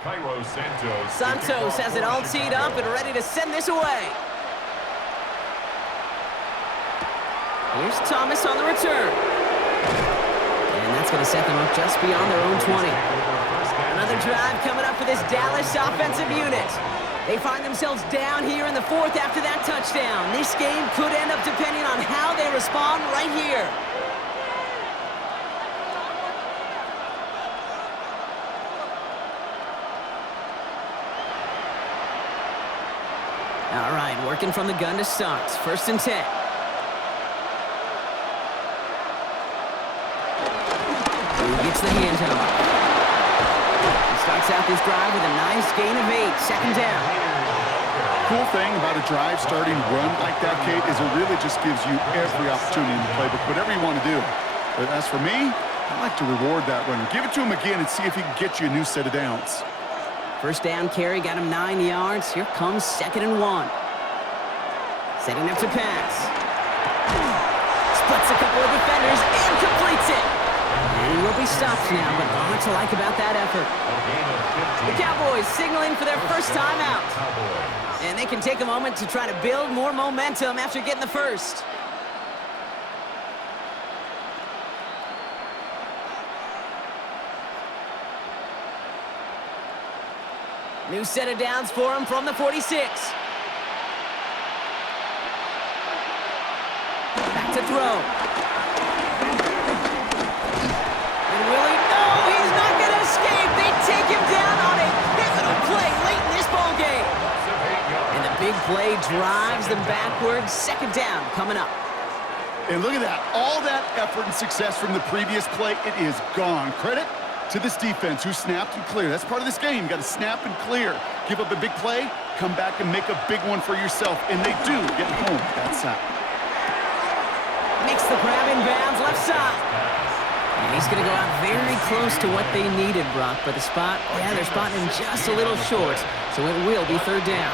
Santos has it all teed up and ready to send this away. Here's Thomas on the return. And that's going to set them up just beyond their own 20. Another drive coming up for this Dallas offensive unit. They find themselves down here in the fourth after that touchdown. This game could end up depending on how they respond right here. All right, working from the gun to start. 1st and 10. He gets the handoff. He starts out this drive with a nice gain of 8. 2nd down. Cool thing about a drive starting run like that, Kate, is it really just gives you every opportunity in the playbook, whatever you want to do. But as for me, I like to reward that runner. Give it to him again and see if he can get you a new set of downs. 1st down carry got him 9 yards. Here comes 2nd and 1. Setting up to pass. Splits a couple of defenders and completes it. And he will be stopped now, but not much to like about that effort. The Cowboys signaling for their first timeout. And they can take a moment to try to build more momentum after getting the first. New set of downs for him from the 46. Back to throw. And Willie, no, he's not going to escape. They take him down on a pivotal play late in this ball game. And the big play drives them backwards. 2nd down coming up. And look at that. All that effort and success from the previous play, it is gone. Credit to this defense who snapped and cleared. That's part of this game. You got to snap and clear. Give up a big play, come back and make a big one for yourself. And they do get home with that sack. Makes the grab in bounds left side. And he's going to go out very close to what they needed, Brock. But the spot, yeah, they're spotting him just a little short. So it will be 3rd down.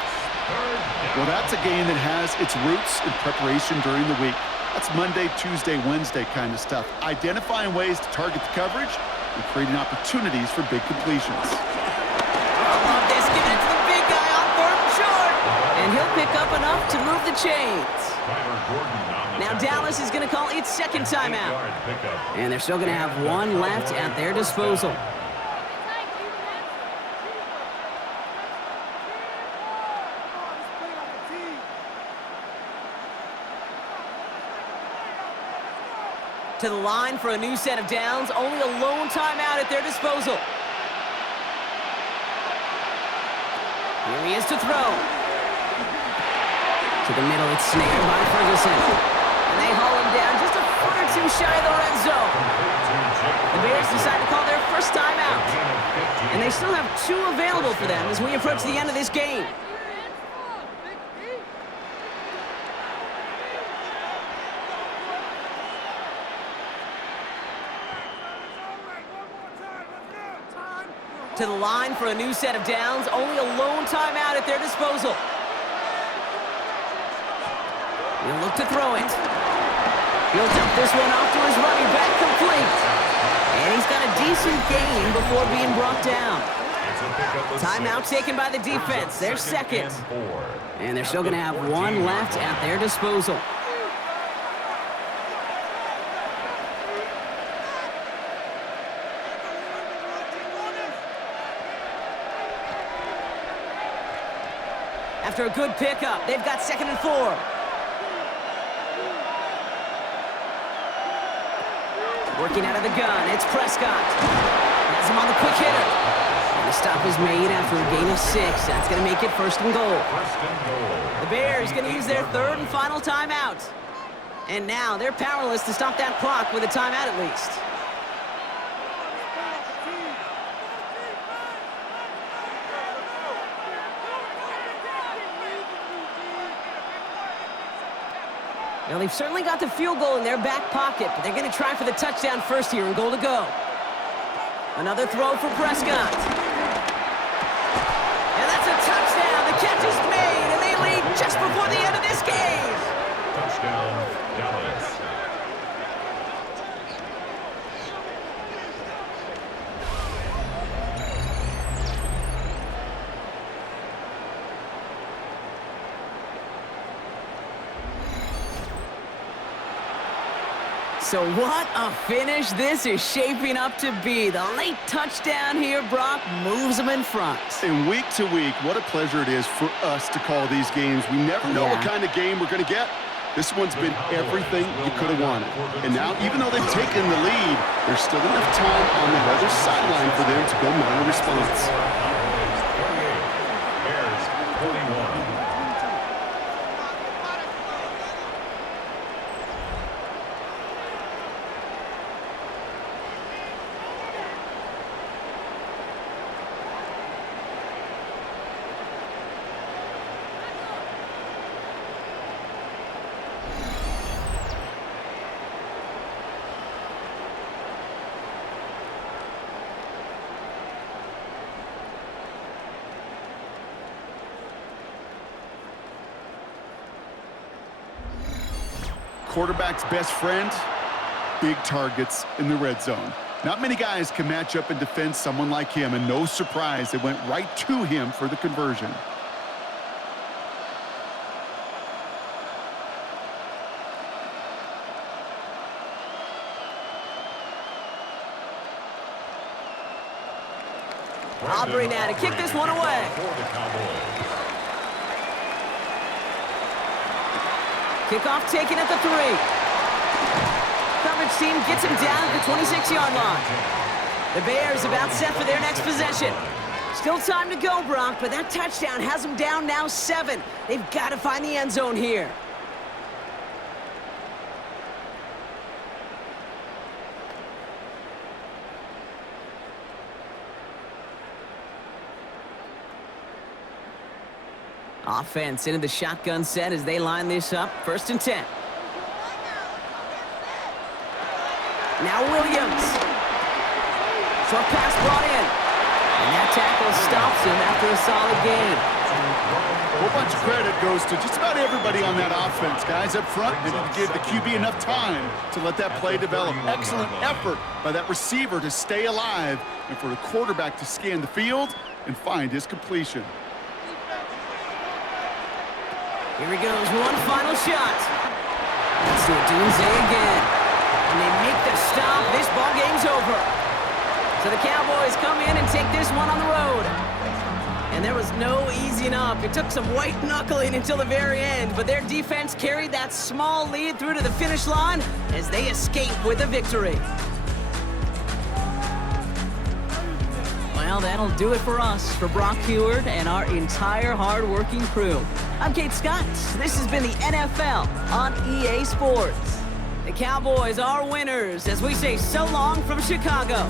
Well, that's a game that has its roots in preparation during the week. That's Monday, Tuesday, Wednesday kind of stuff. Identifying ways to target the coverage and creating opportunities for big completions. I love this. Giving it to the big guy on 3rd and short. And he'll pick up enough to move the chains. Now Dallas is going to call its 2nd timeout. And they're still going to have 1 left at their disposal. To the line for a new set of downs. Only a lone timeout at their disposal. Here he is to throw. To the middle, it's snared by Ferguson. And they haul him down just a foot or 2 shy of the red zone. The Bears decide to call their first timeout. And they still have 2 available for them as we approach the end of this game. To the line for a new set of downs. Only a lone timeout at their disposal. He'll look to throw it. He'll dump this one off to his running back, complete. And he's got a decent gain before being brought down. Timeout taken by the defense. Their 2nd. And they're still going to have 1 left at their disposal. After a good pickup, they've got 2nd and 4. Working out of the gun, it's Prescott. Has him on the quick hitter. And the stop is made after a gain of 6. That's going to make it 1st and goal. The Bears going to use their 3rd and final timeout. And now they're powerless to stop that clock with a timeout at least. Now, they've certainly got the field goal in their back pocket, but they're going to try for the touchdown first here and goal to go. Another throw for Prescott. And that's a touchdown. The catch is made, and they lead just before the end of this game. Touchdown, Dallas. So what a finish this is shaping up to be. The late touchdown here, Brock, moves them in front. And week to week, what a pleasure it is for us to call these games. We never know what kind of game we're going to get. This one's been everything you could have wanted. And now, even though they've taken the lead, there's still enough time on the other sideline for them to go mount a response. Bears 41. Quarterback's best friend, big targets in the red zone. Not many guys can match up and defend someone like him, and no surprise, they went right to him for the conversion. Aubrey now to kick this one away. For the Cowboys. Kickoff taken at the 3. Coverage team gets him down at the 26-yard line. The Bears about set for their next possession. Still time to go, Brock, but that touchdown has them down now 7. They've got to find the end zone here. Offense into the shotgun set as they line this up. 1st and 10. Now Williams. Short pass brought in. And that tackle stops him after a solid gain. A whole bunch of credit goes to just about everybody on that offense. Guys up front, they didn't give the QB enough time to let that play develop. Excellent effort by that receiver to stay alive and for the quarterback to scan the field and find his completion. Here he goes, one final shot. Let's do Doomsday again. And they make the stop. This ball game's over. So the Cowboys come in and take this one on the road. And there was no easing up. It took some white knuckling until the very end, but their defense carried that small lead through to the finish line as they escape with a victory. Well, that'll do it for us, for Brock Heward and our entire hard-working crew. I'm Kate Scott. This has been the NFL on EA Sports. The Cowboys are winners as we say so long from Chicago.